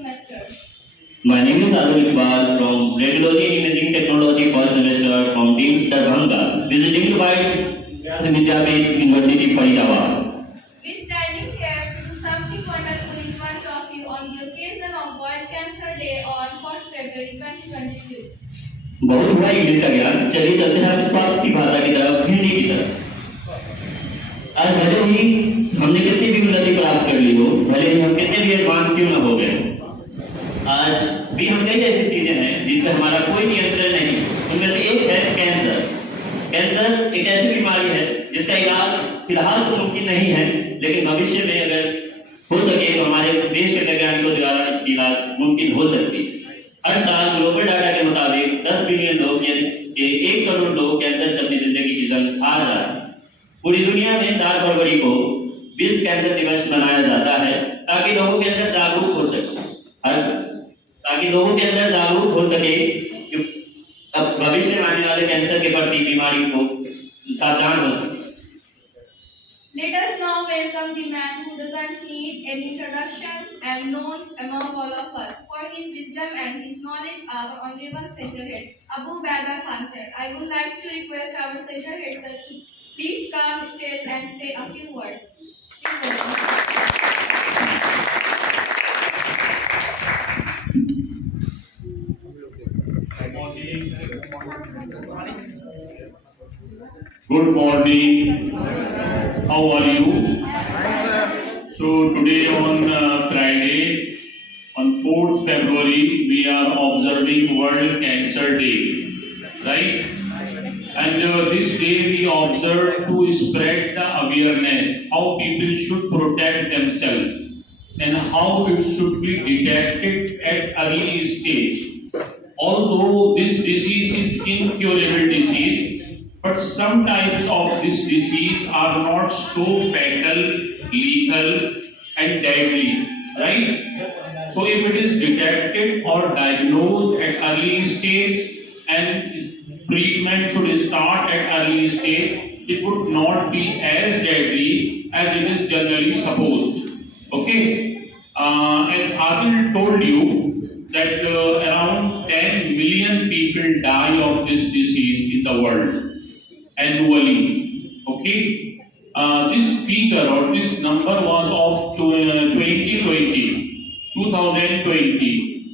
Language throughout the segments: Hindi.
semester. My name is Adil Iqbal from Radiology and Imaging Technology first semester from team Darbhanga, visiting to by Vidyapith University, Faridabad. We standing here to do something wonderful in front of you on the occasion of World Cancer Day on 1st February 2022. बहुत हुआ इंग्लिश का ज्ञान, चलिए चलते हैं स्वास्थ्य की भाषा की तरफ, हिंदी की तरफ। आज भले ही हमने कितनी भी उन्नति प्राप्त कर ली हो, भले ही हम कितने भी एडवांस क्यों ना हो गए, आज भी हम कई ऐसी चीजें हैं जिन पर हमारा कोई नियंत्रण नहीं। उनमें से एक है कैंसर। कैंसर एक ऐसी बीमारी है जिसका इलाज फिलहाल तो मुमकिन नहीं है, लेकिन भविष्य में अगर हो सके तो हमारे देश के वैज्ञानिकों द्वारा इसकी इलाज मुमकिन हो सकती है। हर साल ग्लोबल डाटा के मुताबिक 10 बिलियन लोग यानी कि 1 करोड़ लोग कैंसर से अपनी जिंदगी की जंग हार रहे हैं। पूरी दुनिया में 4 फरवरी को विश्व कैंसर दिवस मनाया जाता है ताकि लोगों के अंदर जागरूक हो सके कि अब भविष्य में आने वाले कैंसर के प्रति बीमारी को सावधान हो सके। Let us now welcome the man who doesn't need an introduction and known among all of us for his wisdom and his knowledge, our Honorable Center Head, Abu Badar Khan sir. I would like to request our Center Head sir to please come stage and say a few words. Good morning. How are you? So today on Friday, on 4th February, we are observing World Cancer Day, right? And this day we observe to spread the awareness how people should protect themselves and how it should be detected at early stage. Although this disease is incurable disease, but some types of this disease are not so fatal, lethal and deadly, right? So if it is detected or diagnosed at early stage and treatment should start at early stage, it would not be as deadly as it is generally supposed. Okay? As Adil told you that around 10 million people die of this disease in the world annually. Okay, this figure or this number was of 2020.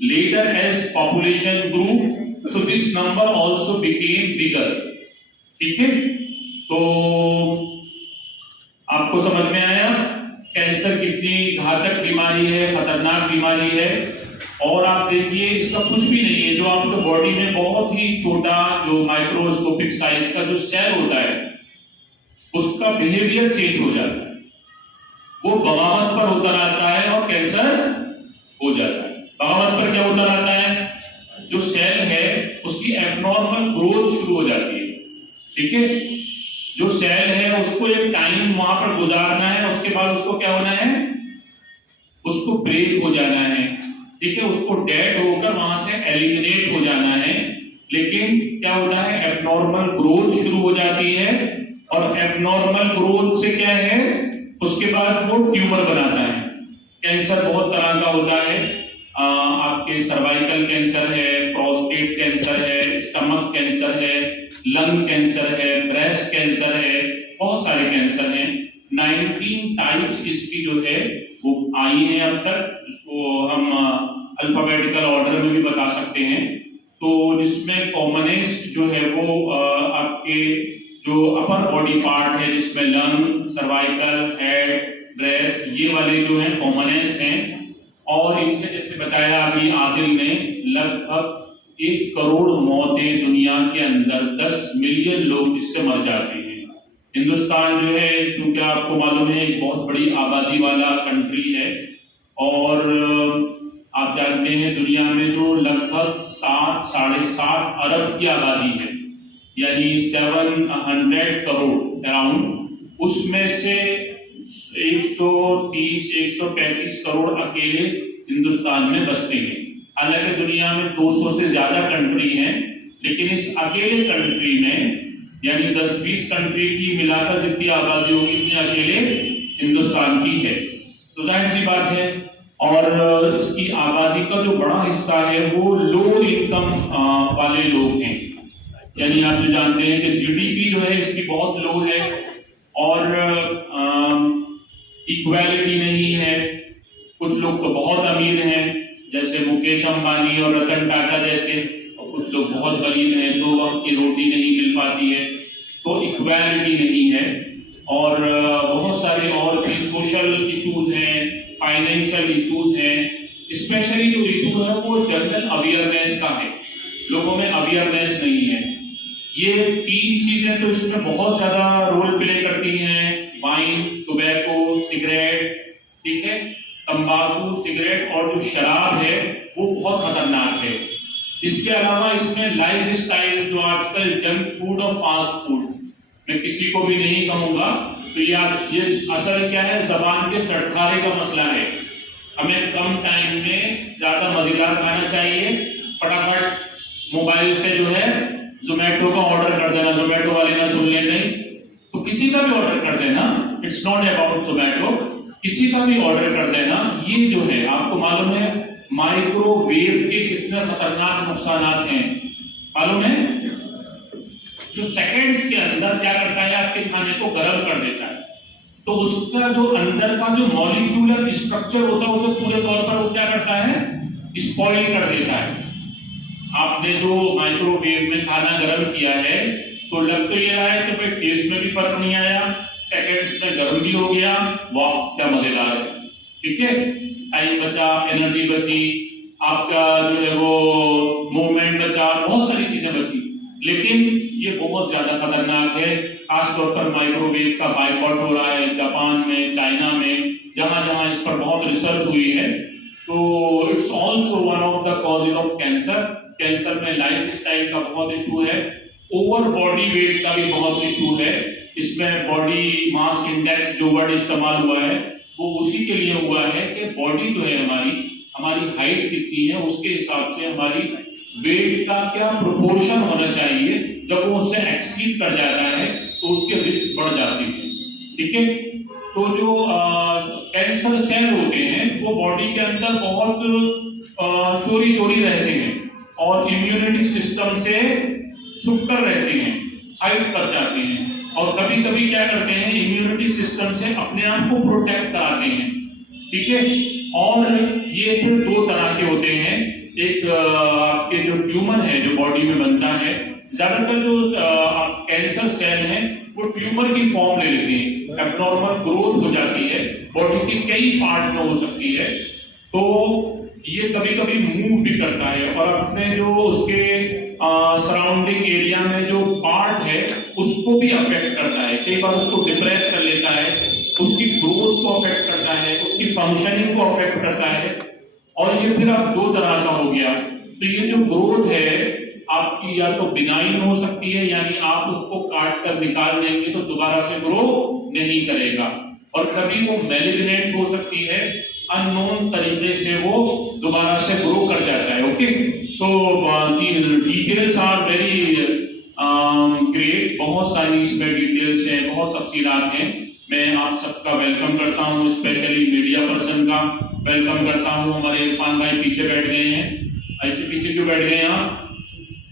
Later, as population grew, so this number also became bigger. ठीक है, तो आपको समझ में आया कैंसर कितनी घातक बीमारी है, खतरनाक बीमारी है। और आप देखिए इसका कुछ भी नहीं है, जो आपके बॉडी में बहुत ही छोटा जो माइक्रोस्कोपिक साइज का जो सेल होता है उसका बिहेवियर चेंज हो जाता है, वो बगावत पर उतर आता है और कैंसर हो जाता है। बगावत पर क्या उतर आता है? जो सेल है उसकी एबनॉर्मल ग्रोथ शुरू हो जाती है। ठीक है, जो सेल है उसको एक टाइम वहां पर गुजारना है, उसके बाद उसको क्या होना है? उसको ब्रेक हो जाना है। ठीक है, उसको डेड होकर वहां से एलिमिनेट हो जाना है। लेकिन क्या होता है? एबनॉर्मल ग्रोथ शुरू हो जाती है और एबनॉर्मल ग्रोथ से क्या है? उसके बाद वो ट्यूमर बनाता है। कैंसर बहुत तरह का होता है, आपके सर्वाइकल कैंसर है, प्रोस्टेट कैंसर है, स्टमक कैंसर है, लंग कैंसर है, ब्रेस्ट कैंसर है, बहुत सारे कैंसर हैं। 19 टाइप्स इसकी जो है वो आई है अब तक, इसको हम अल्फाबेटिकल ऑर्डर में भी बता सकते हैं। तो जिसमें कॉमनेस्ट जो है वो आपके जो अपर बॉडी पार्ट है जिसमें लंग, सर्वाइकल, हेड, ब्रेस्ट, ये वाले जो हैं कॉमनेस्ट हैं। और इनसे जैसे बताया अभी आदिल ने, लगभग 1 करोड़ मौतें दुनिया के अंदर, 10 मिलियन लोग इससे मर जाते हैं। हिंदुस्तान जो है, क्योंकि आपको मालूम है एक बहुत बड़ी आबादी वाला कंट्री है और आप जानते हैं दुनिया में जो लगभग 7-7.5 अरब की आबादी है, यानी 700 करोड़ अराउंड, उसमें से 130-135 करोड़ अकेले हिंदुस्तान में बसते हैं। हालांकि दुनिया में 200 से ज्यादा कंट्री हैं, लेकिन इस अकेले कंट्री में यानी 10-20 कंट्री की मिलाकर जितनी आबादी होगी इतनी अकेले हिंदुस्तान की है। तो जाहिर सी बात है और इसकी आबादी का जो बड़ा हिस्सा है वो लो इनकम वाले लोग हैं। यानी आप जो जानते हैं कि जीडीपी जो है इसकी बहुत लो है और इक्वालिटी नहीं है। कुछ लोग तो बहुत अमीर हैं जैसे मुकेश अंबानी और रतन टाटा जैसे, और कुछ लोग बहुत गरीब हैं, 2 वक्त की रोटी नहीं मिल पाती है, तो इक्वालिटी नहीं है। और बहुत सारे और भी सोशल इश्यूज हैं, फाइनेंशियल इश्यूज हैं। स्पेशली जो इशू है वो जनरल अवेयरनेस का है, लोगों में अवेयरनेस नहीं है। ये 3 चीजें तो इसमें बहुत ज्यादा रोल प्ले करती हैं, वाइन, टोबैको, सिगरेट, ठीक है, तंबाकू, सिगरेट और जो शराब है वो बहुत खतरनाक है। इसके अलावा इसमें लाइफ स्टाइल जो आजकल जंक फूड और फास्ट फूड, मैं किसी को भी नहीं कहूंगा, तो ये असल क्या है, जबान के चटखारे का मसला है। हमें कम टाइम में ज्यादा मजेदार खाना चाहिए। फटाफट मोबाइल से जो है जोमेटो का ऑर्डर कर देना, जोमेटो वाले ना सुन ले, नहीं तो किसी का भी ऑर्डर कर देना, इट्स नॉट अबाउट जोमेटो, किसी का भी ऑर्डर कर देना। ये जो है आपको मालूम है माइक्रोवेव के कितने खतरनाक नुकसानात हैं, मालूम है? जो सेकंड्स के अंदर क्या करता है, आपके खाने को गर्म कर देता है, तो उसका जो अंदर का जो मॉलिक्यूलर स्ट्रक्चर होता है उसे पूरे तौर पर वो क्या करता है, स्पॉइल कर देता है। आपने जो माइक्रोवेव में खाना गर्म किया है तो लग तो ये रहा है कि भाई टेस्ट में भी फर्क नहीं आया, सेकंड्स में गर्म भी हो गया, वाह क्या मजेदार है, ठीक है, टाइम बचा, एनर्जी बची, आपका जो है वो मूवमेंट बचा, बहुत सारी चीजें बची। लेकिन ये बहुत ज्यादा खतरनाक है, खासतौर पर माइक्रोवेव का बायकॉट हो रहा है जापान में, चाइना में, जहां जहां इस पर बहुत रिसर्च हुई है। तो it's also one of the causes of cancer. Cancer में लाइफ स्टाइल का बहुत इशू है, ओवर बॉडी वेट का भी बहुत इशू है। इसमें बॉडी मास इंडेक्स जो वर्ड इस्तेमाल हुआ है वो उसी के लिए हुआ है कि बॉडी जो है हमारी हाइट कितनी है उसके हिसाब से हमारी वेट का क्या प्रोपोर्शन होना चाहिए। जब वो उससे एक्सीड कर जाता है तो उसके रिस्क बढ़ जाती है, ठीक है। तो जो कैंसर सेल होते हैं वो बॉडी के अंदर बहुत चोरी चोरी रहते हैं और इम्यूनिटी सिस्टम से छुपकर रहते हैं, हाइड कर जाते हैं, और कभी कभी क्या करते हैं, इम्यूनिटी सिस्टम से अपने आप को प्रोटेक्ट कराते हैं, ठीक है। और ये फिर 2 तरह के होते हैं, एक आपके जो ट्यूमर है जो बॉडी में बनता है, ज्यादातर जो कैंसर सेल हैं वो ट्यूमर की फॉर्म ले लेते हैं, एब्नॉर्मल ग्रोथ हो जाती है, बॉडी के कई पार्ट में हो सकती है। तो ये कभी कभी मूव भी करता है और अपने जो उसके सराउंडिंग एरिया में जो पार्ट है उसको भी अफेक्ट करता है, कई बार उसको डिप्रेस कर लेता है, उसकी ग्रोथ को अफेक्ट करता है, उसकी फंक्शनिंग को अफेक्ट करता है। और ये फिर अब 2 तरह का हो गया। तो ये जो ग्रोथ है आपकी या तो बिनाइन हो सकती है, यानी आप उसको काट कर निकाल देंगे तो दोबारा से ग्रो नहीं करेगा, और कभी वो मैलिग्नेंट हो सकती है, अननोन तरीके से वो दोबारा से ग्रो कर जाता है, ओके। तो डिटेल्स आर वेरी ग्रेट, बहुत सारी इसमें डिटेल्स हैं, बहुत तफसीलात हैं। मैं आप सबका वेलकम करता हूँ, स्पेशली मीडिया पर्सन का वेलकम करता हूँ। हमारे इरफान भाई पीछे बैठ गए हैं, ऐसे पीछे क्यों बैठ गए आप?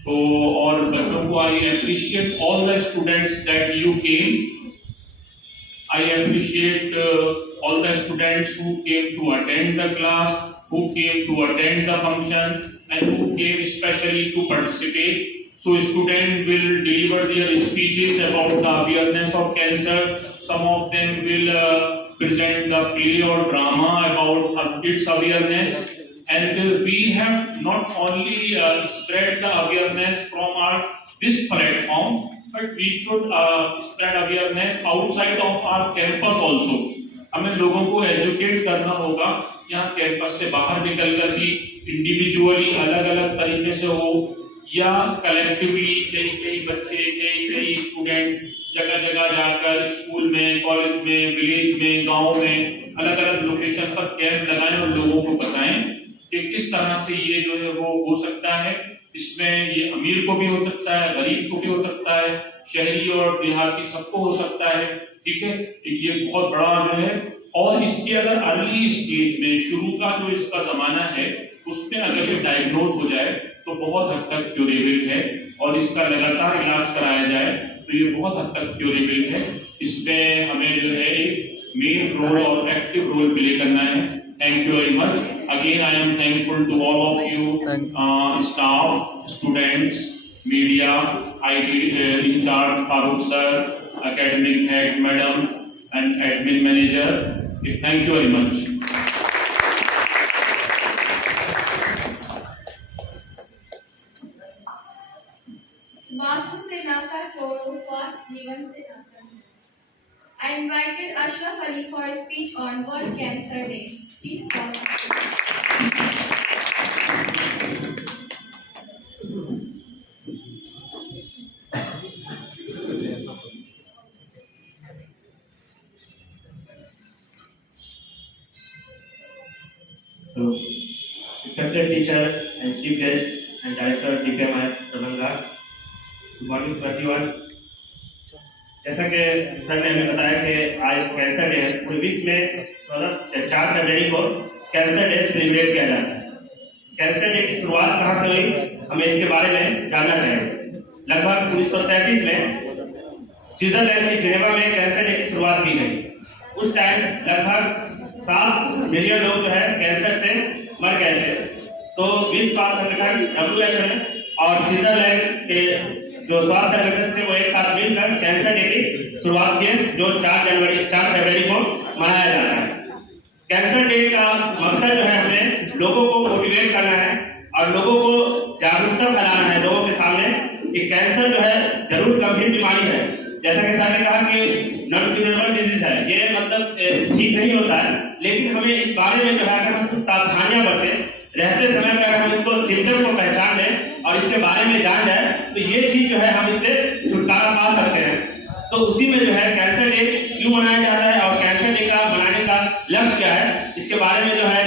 तो और बच्चों को I appreciate all the students that you came, I appreciate all the students who came to attend the class, who came to attend the function, and who came especially to participate. So students will deliver their speeches about the awareness of cancer. Some of them will present the play or drama about its awareness. And we have not only spread the awareness from this platform, but we should spread awareness outside of our campus also. हमें लोगों को एजुकेट करना होगा यहाँ कैंपस से बाहर निकलकर भी, इंडिविजुअली अलग अलग तरीके से हो या कलेक्टिवली, कई बच्चे कई स्टूडेंट जगह जगह जाकर स्कूल में, कॉलेज में, विलेज में, गांव में अलग अलग लोकेशन पर कैंप लगाएं और लोगों को बताएं कि किस तरह से ये जो है वो हो सकता है। इसमें ये अमीर को भी हो सकता है, गरीब को भी हो सकता है, शहरी और देहाती सबको हो सकता है, ठीक है। ये बहुत बड़ा जो है और इसके अगर अर्ली स्टेज में शुरू का जो इसका जमाना है उसमें अगर ये डायग्नोज हो जाए तो बहुत हद तक क्यूरेबल है, और इसका लगातार इलाज कराया जाए तो ये बहुत हद तक क्यूरेबल है। इसमें हमें जो है एक मेन रोल और एक्टिव रोल प्ले करना है। Thank you very much. Again I am thankful to all of you staff, students, media, IT incharge Farooq sir, academic head madam and admin manager. Thank you very much. Vastu से नाता तोड़ो, स्वास्थ्य जीवन से नाता जोड़ो. I invited Ashraf Ali for a speech on World Cancer Day. Please come. So, respected teacher and chief guest and director DPMI Telangana, good morning to everyone. जैसा कि सर ने हमें बताया कि आज कैंसर डे है, पूरे विश्व में 4 फरवरी को कैंसर डे सेलिब्रेट किया जाता है। कैंसर डे की शुरुआत कहाँ से हुई, हमें इसके बारे में जानना चाहिए। लगभग 1933 में स्विट्जरलैंड की जिनेवा में कैंसर डे की शुरुआत की गई। उस टाइम लगभग 7 मिलियन लोग जो है कैंसर से मर गए थे। तो विश्व स्वास्थ्य संगठन WHO ने और स्विट्जरलैंड के जो स्वास्थ्य संगठन थे वो एक साथ मिलकर कैंसर डे की शुरुआत किए, जो 4 फरवरी को मनाया जाता है। कैंसर डे का मकसद जो है हमें लोगों को मोटिवेट करना है और लोगों को जागरूकता फैलाना है लोगों के सामने कि कैंसर जो है जरूर गंभीर बीमारी है। जैसा कि सर ने कहा कि नॉन क्यूरेबल डिजीज है, ये मतलब ठीक नहीं होता है, लेकिन हमें इस बारे में जो है अगर हम कुछ सावधानियां बरतें, रहते समय में अगर हम इसको सिम्टम को पहचान लें और इसके बारे में जान जाए तो ये चीज जो है हम इससे छुटकारा पा सकते हैं। तो उसी में जो है कैंसर डे क्यों मनाया जाता है और कैंसर डे का मनाने का लक्ष्य क्या है, इसके बारे में जो है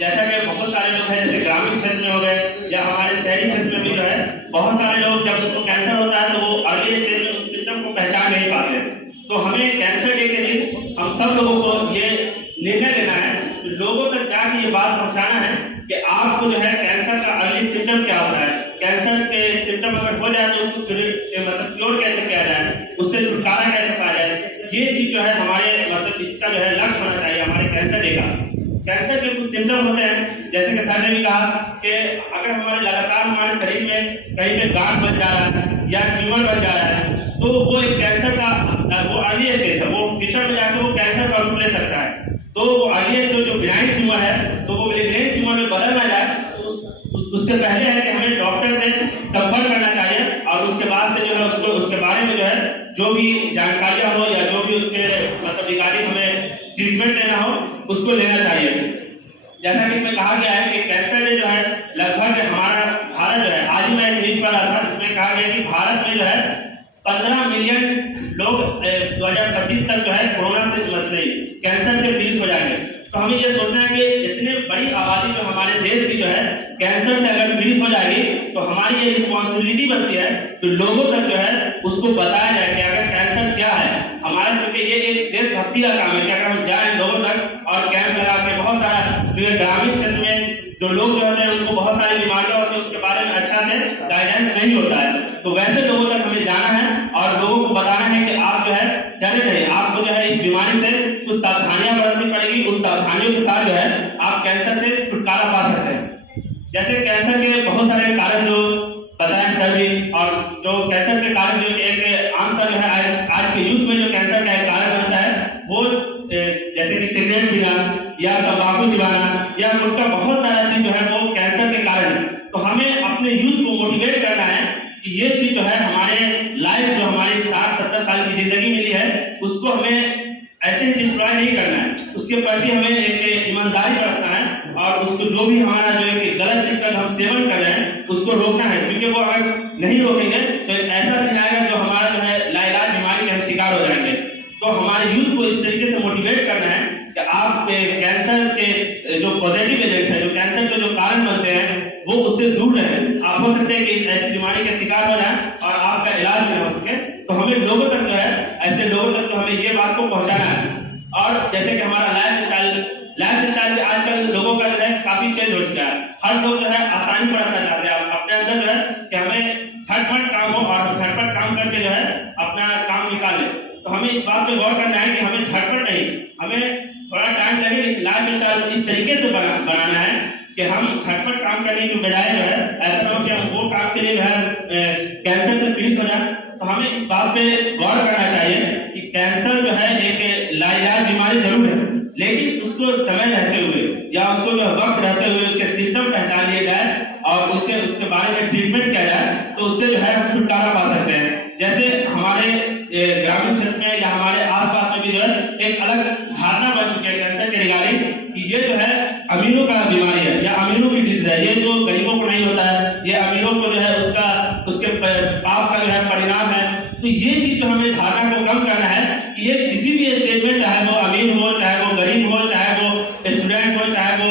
जैसा कि बहुत सारे लोग हैं, जैसे ग्रामीण क्षेत्र में हो गए या हमारे शहरी क्षेत्र में भी जो है बहुत सारे लोग जब उनको कैंसर होता है तो वो अर्ली स्टेज में उस सिम्टम को पहचान नहीं पाते। तो हमें कैंसर डे के दिन हम सब लोगों को ये निर्णय लेना है, लोगों तक जाके ये बात पहुंचाना है कि आपको जो है कैंसर का अर्ली सिम्टम क्या होता है, कैंसर के सिम्टम अगर हो जाए तो उसको मतलब क्योर कैसे किया जाए, उससे छुटकारा कैसे पाया जाए, ये चीज जो है हमारे मतलब इसका जो है लक्ष्य होना चाहिए हमारे कैंसर डे का। कैंसर के कुछ सिम्टम होते हैं, जैसे कि सर ने भी कहा कि अगर हमारे लगातार हमारे शरीर में कहीं पे गांठ बन जा रहा है या ट्यूमर बन जा रहा है तो वो एक कैंसर का वो अर्ली स्टेज है, वो फ्यूचर में जाकर वो कैंसर का रूप ले सकता है। तो वो अर्ली जो बिनाइन ट्यूमर है तो वो मेलिग्नेंट ट्यूमर में बदल ना जाए उससे पहले है कि हमें डॉक्टर से संपर्क करना चाहिए और उसके बाद से जो है उसको उसके बारे में जो है जो भी जानकारियां हो या जो भी उसके मतलब रिगार्डिंग हमें ट्रीटमेंट लेना हो उसको लेना चाहिए। जैसा कि इसमें कहा गया है कि कैंसर डे जो है लगभग हमारा भारत जो है, आज ही मैं न्यूज पढ़ रहा था, इसमें कहा गया कि भारत में जो है 15 मिलियन लोग 2025 तक जो है कोरोना से मतलब कैंसर से पीड़ित हो जाएंगे। तो हमें ये सोचना है कि इतनी बड़ी आबादी जो हमारे देश की जो है कैंसर से अगर पीड़ित हो जाएगी तो हमारी ये रिस्पॉन्सिबिलिटी बनती है तो लोगों तक जो है उसको बताया जाए कि अगर कैंसर क्या है। हमारा क्योंकि ये एक देशभक्ति का काम है कि अगर हम जाए लोगों तक और कैंप लगा के बहुत सारा जो ग्रामीण क्षेत्र में जो लोग जो होते हैं उनको बहुत सारी बीमारियां होती है उसके बारे में अच्छा से गाइडेंस नहीं होता है, तो वैसे लोगों तक हमें जाना है और लोगों को बताना है कि आप जो है जाने चाहिए, आपको जो है इस बीमारी से कुछ सावधानियां बरतनी पड़ेगी, उस सावधानियों के साथ जो है आप कैंसर से छुटकारा पा सकते हैं। जैसे कैंसर के बहुत सारे कारण जो बताए सर भी, और जो कैंसर के कारण जो एक आम सा जो है आज के यूथ में जो कैंसर का एक कारण बनता है वो जैसे कि सिगरेट पीना या तंबाकू चिबाना या गुटखा, बहुत सारा चीज जो है वो कैंसर के कारण। तो हमें अपने यूथ को मोटिवेट करना है कि ये चीज जो है हमारे लाइफ जो हमारी 60-70 साल की जिंदगी मिली है उसको हमें ऐसे डिस्ट्रॉय नहीं करना है, उसके प्रति हमें एक ईमानदारी रखना है और उसको जो भी हमारा जो एक गलत चीज का हम सेवन कर रहे हैं उसको रोकना है, क्योंकि वो अगर नहीं रोकेंगे तो ऐसा दिन आएगा जो हमारा जो है लाइलाज बीमारी के हम शिकार हो जाएंगे। तो हमारे यूथ को इस तरीके से मोटिवेट करना है कि आप कैंसर के जो पॉजिटिव एजेंट है, जो कैंसर के जो कारण बनते हैं वो उससे दूर रहें। आप हो सकते हैं कि ऐसी बीमारी के शिकार हो जाए और आपका इलाज नहीं हो सके, तो हमें लोगों तक जो है ऐसे लोगों तक तो हमें ये बात को पहुंचाना है। और जैसे कि हमारा लाइफ स्टाइल आजकल लोगों का जो है काफी चेंज हो चुका है। हर लोग जो है आसानी पर रखना चाहते हैं अपने अंदर जो है कि हमें झटपट काम हो और झटपट काम करके जो है अपना काम निकाल ले। तो हमें इस बात पे गौर करना है कि हमें झटपट नहीं, हमें थोड़ा टाइम लगे, लेकिन लाइफ स्टाइल इस तरीके से बनाना है कि हम झटपट काम करने के बजाय जो है ऐसा ना हो कि हम वो काम के लिए जो है कैंसर से पीड़ित हो जाए। तो हमें इस बात पे गौर करना चाहिए कि कैंसर जो है एक लाइलाज बीमारी जरूर है, लेकिन उसको समय रहते हुए या उसको जो वक्त रहते हुए उसके सिम्टम पहचान लिए जाए और उसके बारे में ट्रीटमेंट किया जाए तो उससे जो है हम छुटकारा पा सकते हैं। जैसे हमारे ग्रामीण क्षेत्र में या हमारे आसपास में भी जो है एक अलग धारणा बन चुकी है कैंसर के रिगार्डिंग कि ये जो है अमीरों का बीमारी है या अमीरों की डिजीज है, ये जो गरीबों को नहीं होता है, ये अमीरों को जो है उसके पाप का जो है परिणाम है। तो ये चीज जो हमें धारणा को कम करना है कि ये किसी भी स्टेज में, चाहे वो अमीर हो, चाहे वो गरीब हो, चाहे वो स्टूडेंट हो, चाहे वो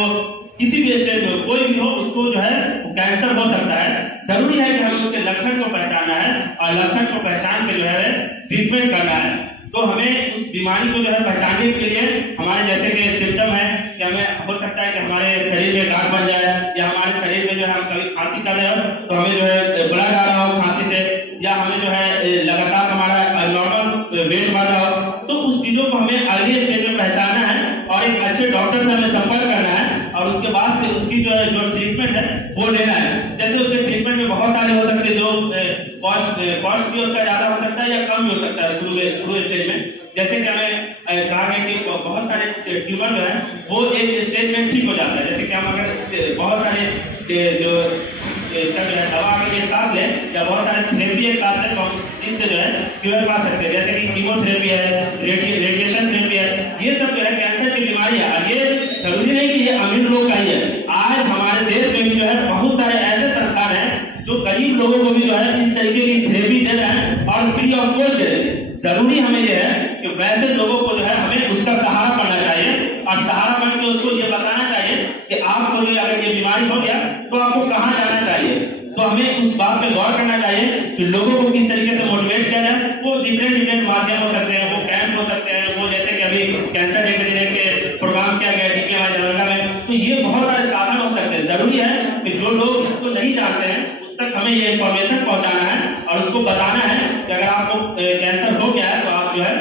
किसी भी स्टेज में कोई भी हो, उसको जो है कैंसर हो सकता है। जरूरी है कि हमें उसके लक्षण को पहचानना है और लक्षण को पहचान के जो है ट्रीटमेंट करना है। तो हमें उस बीमारी को जो है पहचानने के लिए हमारे जैसे कि सिम्टम है कि हमें हो सकता है कि हमारे शरीर में गांठ बन जाए या हमारे शरीर में जो है हम कभी खांसी कर रहे हो तो हमें जो है ब्लड आ रहा हो खांसी से, या हमें जो है लगातार हमारा नॉर्मल वेट बढ़ रहा हो। तो उस चीजों को हमें अर्ली स्टेज में पहचानना है और एक अच्छे डॉक्टर से हमें संपर्क करना है और उसके बाद से उसकी जो ट्रीटमेंट है वो लेना है। जैसे उसके ट्रीटमेंट में बहुत सारे हो सकते हैं, जो कॉस्ट भी उसका ज्यादा हो सकता है या कम भी हो सकता है शुरू स्टेज में। जैसे कि हमें कहा गया कि बहुत सारे ट्यूमर जो है वो एक स्टेज में ठीक हो जाता है। जैसे कि हम अगर बहुत सारे जो दवा अगर एक साथ लें या बहुत सारे थेरेपी एक साथ लें तो इससे जो है क्योर पा सकते हैं। जैसे कि कीमोथेरेपी है, रेडिएशन थेरेपी है, ये सब जो है कैंसर की बीमारी है। और ये जरूरी नहीं कि ये अमीर लोग का ही है, आज हमारे देश में भी जो है बहुत सारे ऐसे संस्थान हैं जो गरीब लोगों को भी जो है इस तरीके की थेरेपी दे रहे हैं और फ्री ऑफ कॉस्ट दे रहे हैं। जरूरी हमें यह है कि वैसे लोगों को जो है हमें उसका सहारा बनना चाहिए और सहारा बन के उसको ये बताना चाहिए कि आपको जो अगर ये बीमारी हो गया तो आपको कहाँ जाना चाहिए। तो हमें उस बात पे गौर करना चाहिए कि लोगों को किस तरीके से मोटिवेट किया जाए। वो डिफरेंट माध्यम हो सकते हैं, वो कैंप हो सकते हैं, वो जैसे कि अभी कैंसर डे के प्रोग्राम किया गया DKY दरभंगा में, तो ये बहुत सारे साधन हो सकते हैं। जरूरी है कि जो लोग इसको नहीं जानते हैं उस तक हमें ये इन्फॉर्मेशन पहुंचाना है और उसको बताना है कि अगर आपको कैंसर हो गया है तो आप जो है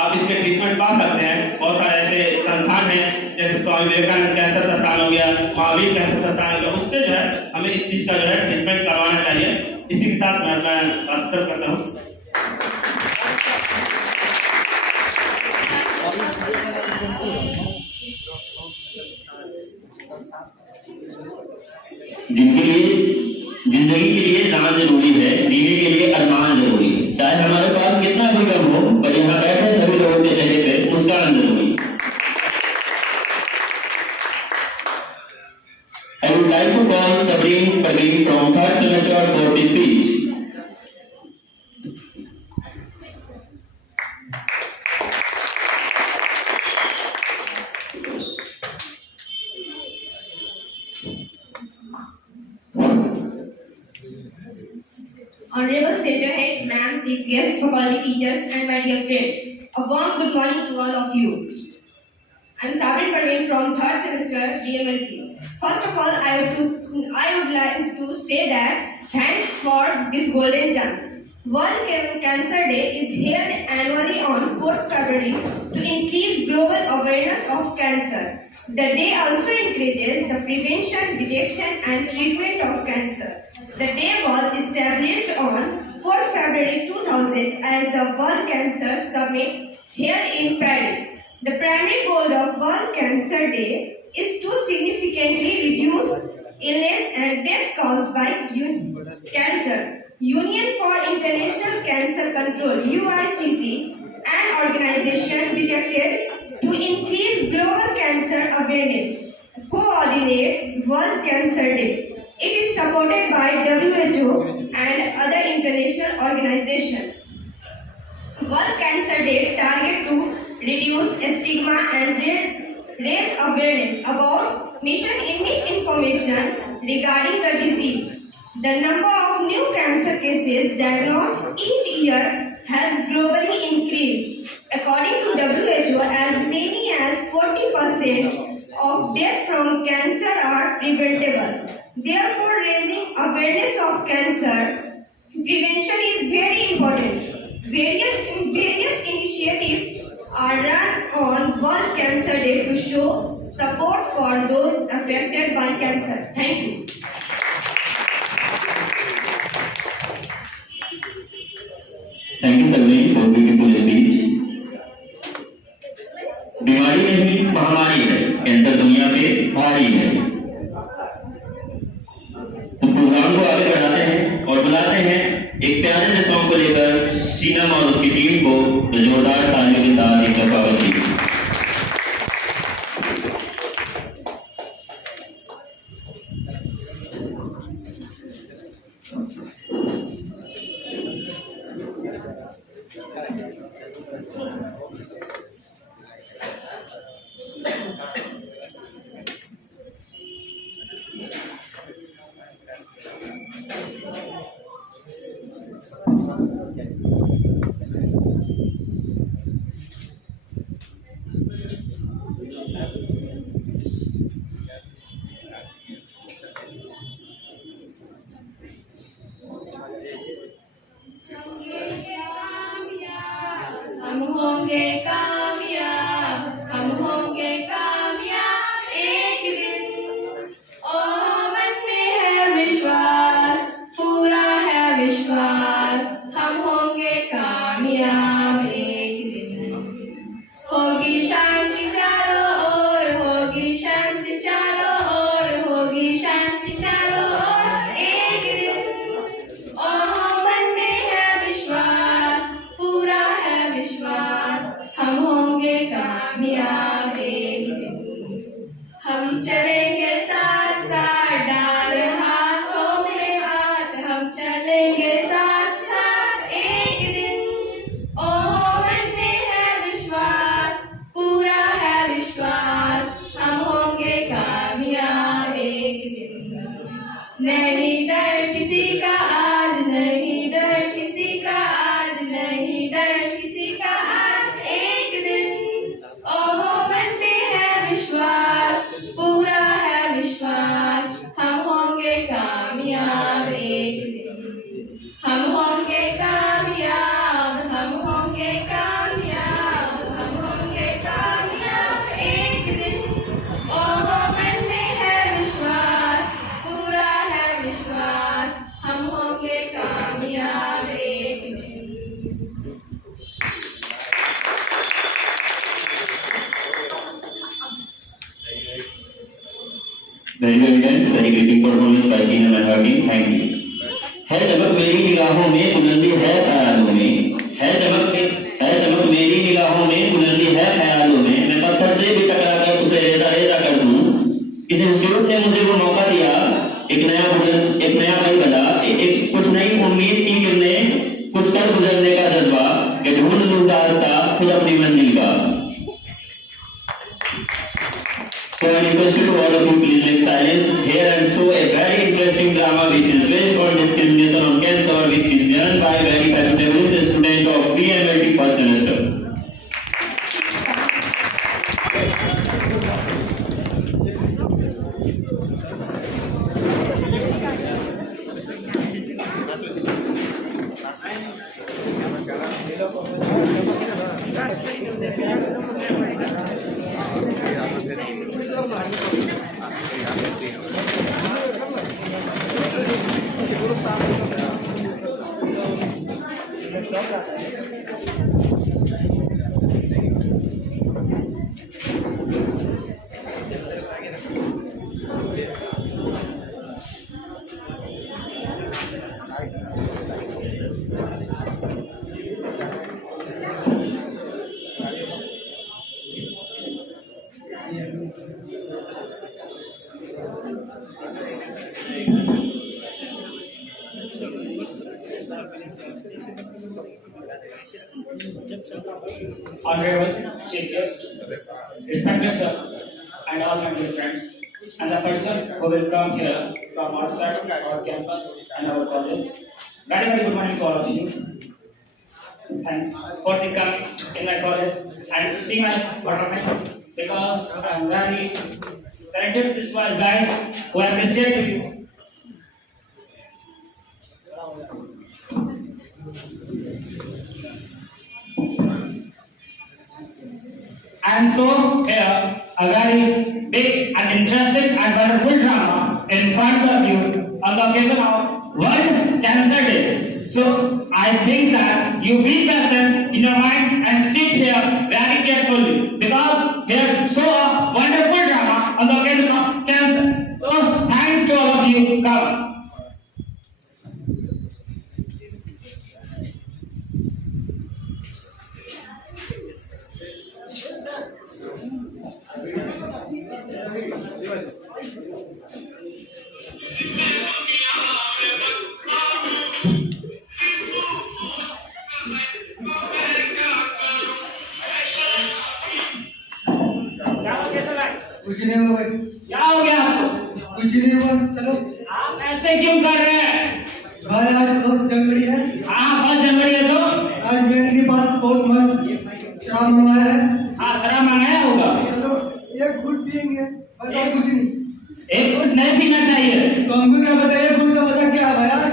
आप इसके ट्रीटमेंट पा सकते हैं। बहुत सारे ऐसे संस्थान हैं जैसे स्वामी विवेकानंद कैंसर संस्थान हो गया, महावीर कैंसर संस्थान हो गया, उससे जो है हमें इस चीज का जो है ट्रीटमेंट करवाना चाहिए। इसी के साथ मैं अपना वास्तव करता हूँ। जिंदगी के लिए जान जरूरी है, जीने के लिए अरमान जरूरी है। चाहे हमारे पास कितना भी कम हो, पर यहाँ बैठे सभी लोगों के चेहरे पे मुस्कान जरूरी है। I would like to call Sabreen Parveen from 3rd semester for this speech. Honorable Center Head, Ma'am, Chief Guest, faculty teachers, and my dear friend, a warm good morning to all of you. I am Sabreen Parveen from 3rd semester DMLT. First of all, I would like to say that thanks for this golden chance. World Cancer Day is held annually on 4th February to increase global awareness of cancer. The day also encourages the prevention, detection, and treatment of cancer. The day was established on 4th February 2000 as the World Cancer Summit held in Paris. The primary goal of World Cancer Day is to significantly reduce illness and death caused by cancer. Union for International Cancer Control (UICC), an organization dedicated to increase global cancer awareness, coordinates World Cancer Day. It is supported by WHO and other international organizations. World Cancer Day targets to reduce stigma and raise awareness about misinformation regarding the disease. The number of new cancer cases diagnosed each year has globally increased. According to WHO, as many as 40% of deaths from cancer are preventable. Therefore, raising awareness of cancer prevention is very important. Various initiatives are run on World Cancer Day to show support for those affected by cancer. Thank you. Thank you, Sarveen, for beautiful speech. बीमारी नहीं महामारी है, कैंसर दुनिया पे भारी है। तो प्रोग्राम को आगे बढ़ाते हैं और बुलाते हैं एक प्यारे से सॉन्ग को लेकर शीनम और उसकी टीम को, तो जोरदार तालियों के साथ एक दफा बजाइए। हम होंगे कामयाब, हम होंगे कामयाब एक दिन। ओ मन में है विश्वास, पूरा है विश्वास, हम होंगे कामयाब एक दिन। होगी शांति चारों ओर, होगी शांति चारों ओर, होगी शांति चारों ओर एक दिन। ओ मन में है विश्वास, पूरा है विश्वास, हम होंगे कामयाब एक दिन। हम चलेंगे साथ साथ, डाल हाथों में हाथ, हम चलेंगे साथ साथ एक दिन। ओह मन में है विश्वास, पूरा है विश्वास, हम होंगे कामयाब एक दिन। नहीं डर किसी का आज, नहीं डर किसी का आज, नहीं डर किसी का आज एक दिन। ओह मन में है विश्वास, पूरा है विश्वास, हम होंगे कामयाब एक दिन। हम होंगे कामयाब, हम होंगे कामयाब, हम होंगे कामयाब एक दिन। ओह मन में है विश्वास, पूरा है विश्वास, हम होंगे कामयाब एक दिन। Very grating performance by Sheenam and her team, thank you. है चमक मेरी निगाहों में, बुलंदी है ख्यालों में, है चमक मेरी निगाहों में, बुलंदी है ख्यालों में। मैं पत्थर से भी टकरा कर उसे रेजा रेजा कर दूं। इस इंस्टीट्यूट ने मुझे वो मौका दिया, एक नया पल बना, एक कुछ नई उम्मीद की किरणें, कुछ कर गुजरने का जज्बा, कि ढूंढ लूं रास्ता खुद अपनी मंजिल का। So I request you all of you please make silence here and show a very interesting drama which is based on discrimination on cancer, which is done by very fabulous student of pre-MLT first semester. Honorable Chief Guest, respected sir, and all my dear friends, and the person who will come here from outside our campus and our college. Very good morning to all of you. thanks for the coming in my college and see my performance because I'm very talented with this was guys who I appreciate to you. And so here a very big and interesting and wonderful drama in front of you on the occasion of World Cancer Day. So I think that you be patient in your mind and sit here very carefully because here so a wonderful drama on the occasion of cancer. So thanks to all of you. Come. कुछ नहीं हुआ भाई। क्या हो गया आपको? कुछ नहीं हुआ, चलो। आप ऐसे क्यों कर रहे हैं? भाई आज 1 जनवरी है। हाँ 1 जनवरी है तो आज मैंने के पास बहुत मस्त शराब मंगाया है। हाँ शराब मंगाया होगा। चलो एक घूंट पियेंगे, बस और कुछ नहीं। एक घूंट नहीं पीना चाहिए। तो हमको क्या पता एक घूंट का मजा क्या है भाई यार?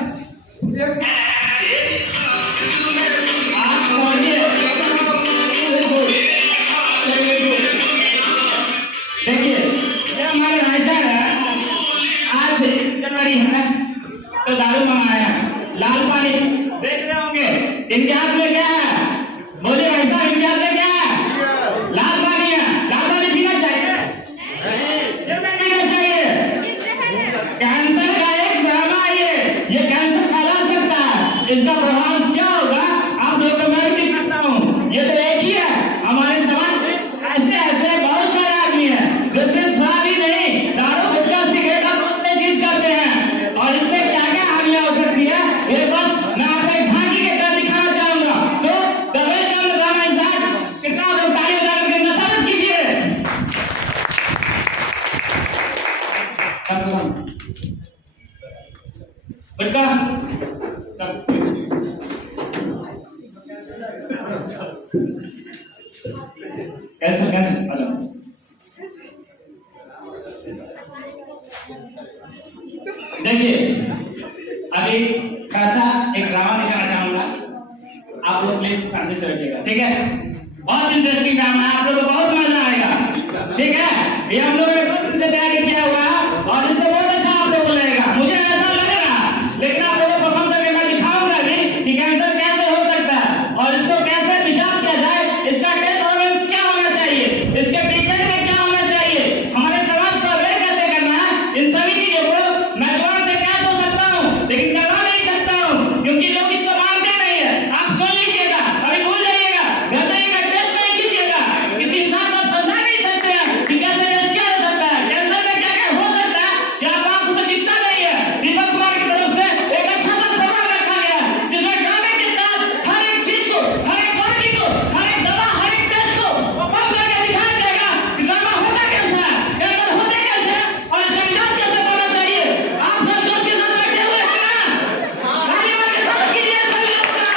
आप समझिए। देखिए ये हमारे भाई साहब है, आज जनवरी है तो दारू मंगाया लाल पानी देख रहे होंगे इनके हाथ में क्या है? बोलिए भाई साहब इनके हाथ में क्या है? लाल पानी है। लाल पानी पीना चाहिए? क्यों नहीं पीना चाहिए? कैंसर का एक ड्रामा है ये कैंसर फैला सकता है। इसका प्रभाव क्या होगा आप लोगों को मैं भी दिखाता हूँ। ये तो एक ही है, हमारे समाज में ऐसे ऐसे बहुत सारे आदमी हैं जो सिर्फ शराब ही नहीं दारू गुटखा सिगरेट और दूसरे चीज करते हैं और इससे क्या क्या हानियां हो सकती है ये बस मैं आपको एक झांकी के तरह दिखाना चाहूंगा। So the welcome drama is that कितना लोग ताली बजाकर के नशा मत कीजिए। गुटखा कैंसर कैंसर आ जाओ। देखिए अभी कैसा एक ड्रामा दिखाना चाहूंगा, आप लोग प्लीज शांति से बैठिएगा, ठीक है? बहुत इंटरेस्टिंग ड्रामा है, आप लोगों को बहुत मजा आएगा, ठीक है? ये हम लोगों ने बहुत दिन से तैयारी किया हुआ है और इससे बहुत अच्छा आप लोगों को लगेगा, मुझे ऐसा लगेगा। लेकिन आप लोगों को परफॉर्म करके मैं दिखाऊंगा भी कि कैंसर कैसे हो सकता है और इसको कैसे मिटा किया जाए, इसका टेस्ट ऑर्गेन्स क्या होना चाहिए, इसके ट्रीटमेंट में क्या होना चाहिए, हमारे समाज को अवेयर कैसे करना है, इन सभी चीजों को मैं जुबान से कह तो सकता हूँ लेकिन करवा नहीं सकता हूँ क्योंकि लोग इसको मानते नहीं है। आप सुन लीजिएगा, अभी भूल जाइएगा, घर में का टेस्ट नहीं कीजिएगा, किसी इंसान को समझा नहीं सकते हैं कि कैसे टेस्ट क्या हो सकता है, कैंसर में क्या क्या हो सकता है, क्या आप उसे दिखता नहीं है। दीपक कुमार की तरफ से एक अच्छा सा प्रोग्राम रखा गया है जिसमें ड्रामे के साथ हर एक चीज को, हर एक बाकी को, हर एक दवा, हर एक टेस्ट को परफॉर्म करके दिखाया जाएगा कि ड्रामा होता कैसा है, कैंसर होते कैसे है और इसका इलाज कैसे होना चाहिए। आप सब जोश के साथ बैठे हुए हैं ना? ताली मार के स्वागत कीजिए सभी लोगों का।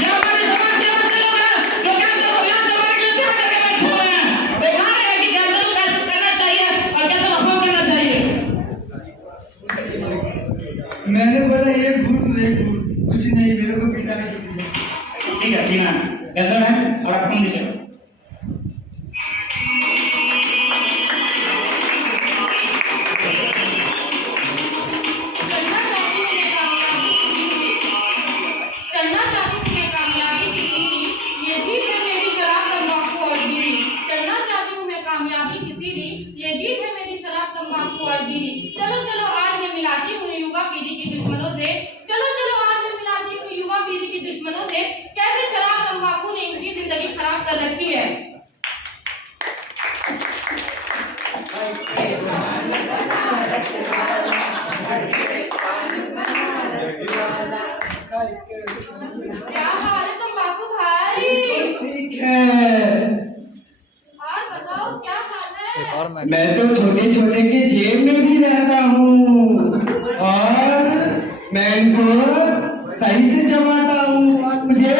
ये हमारे समाज के ऐसे लोग हैं जो कैंसर को इलाज दवाने के लिए तैयार करके बैठे हुए हैं, दिखा रहे हैं कि कैंसर को कैसे करना चाहिए और कैसे परफॉर्म करना चाहिए। मैंने बोला एक घूंट, कुछ नहीं, मेरे को पीना है। ठीक है पीना है, कैसा है और आप कौन दीजिए। चलना चाहती हूँ मैं कामयाबी की सीढ़ी, ये जीत है मेरी शराब तंबाकू और बीड़ी। चलना चाहती हूँ मैं कामयाबी की सीढ़ी, ये जीत है मेरी शराब तंबाकू और बीड़ी। चलो चलो आज मैं मिलाती हूँ युवा पीढ़ी की दुश्मनों से, चलो चलो आज मैं मिलाती हूँ युवा पीढ़ी की दुश्मनों से। कैसे शराब तंबाकू ने इनकी जिंदगी खराब कर रखी है। क्या हाल है तंबाकू भाई? ठीक है। और बताओ क्या हाल है? मैं तो छोटे छोटे के जेब में भी रहता हूँ और मैं इनको सही से जमाता हूँ और मुझे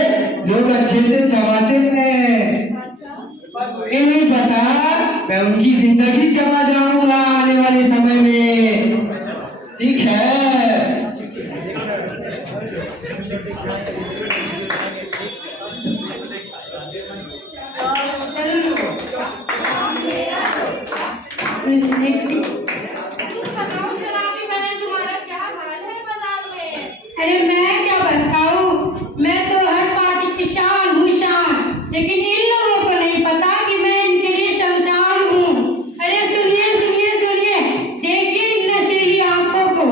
अरे मैं क्या बताऊं, मैं तो हर पार्टी की शान हूँ शान, लेकिन इन लोगों को नहीं पता कि मैं इनके लिए शमशान हूँ। अरे सुनिए सुनिए सुनिए, देखिए इन नशीली आंखों को।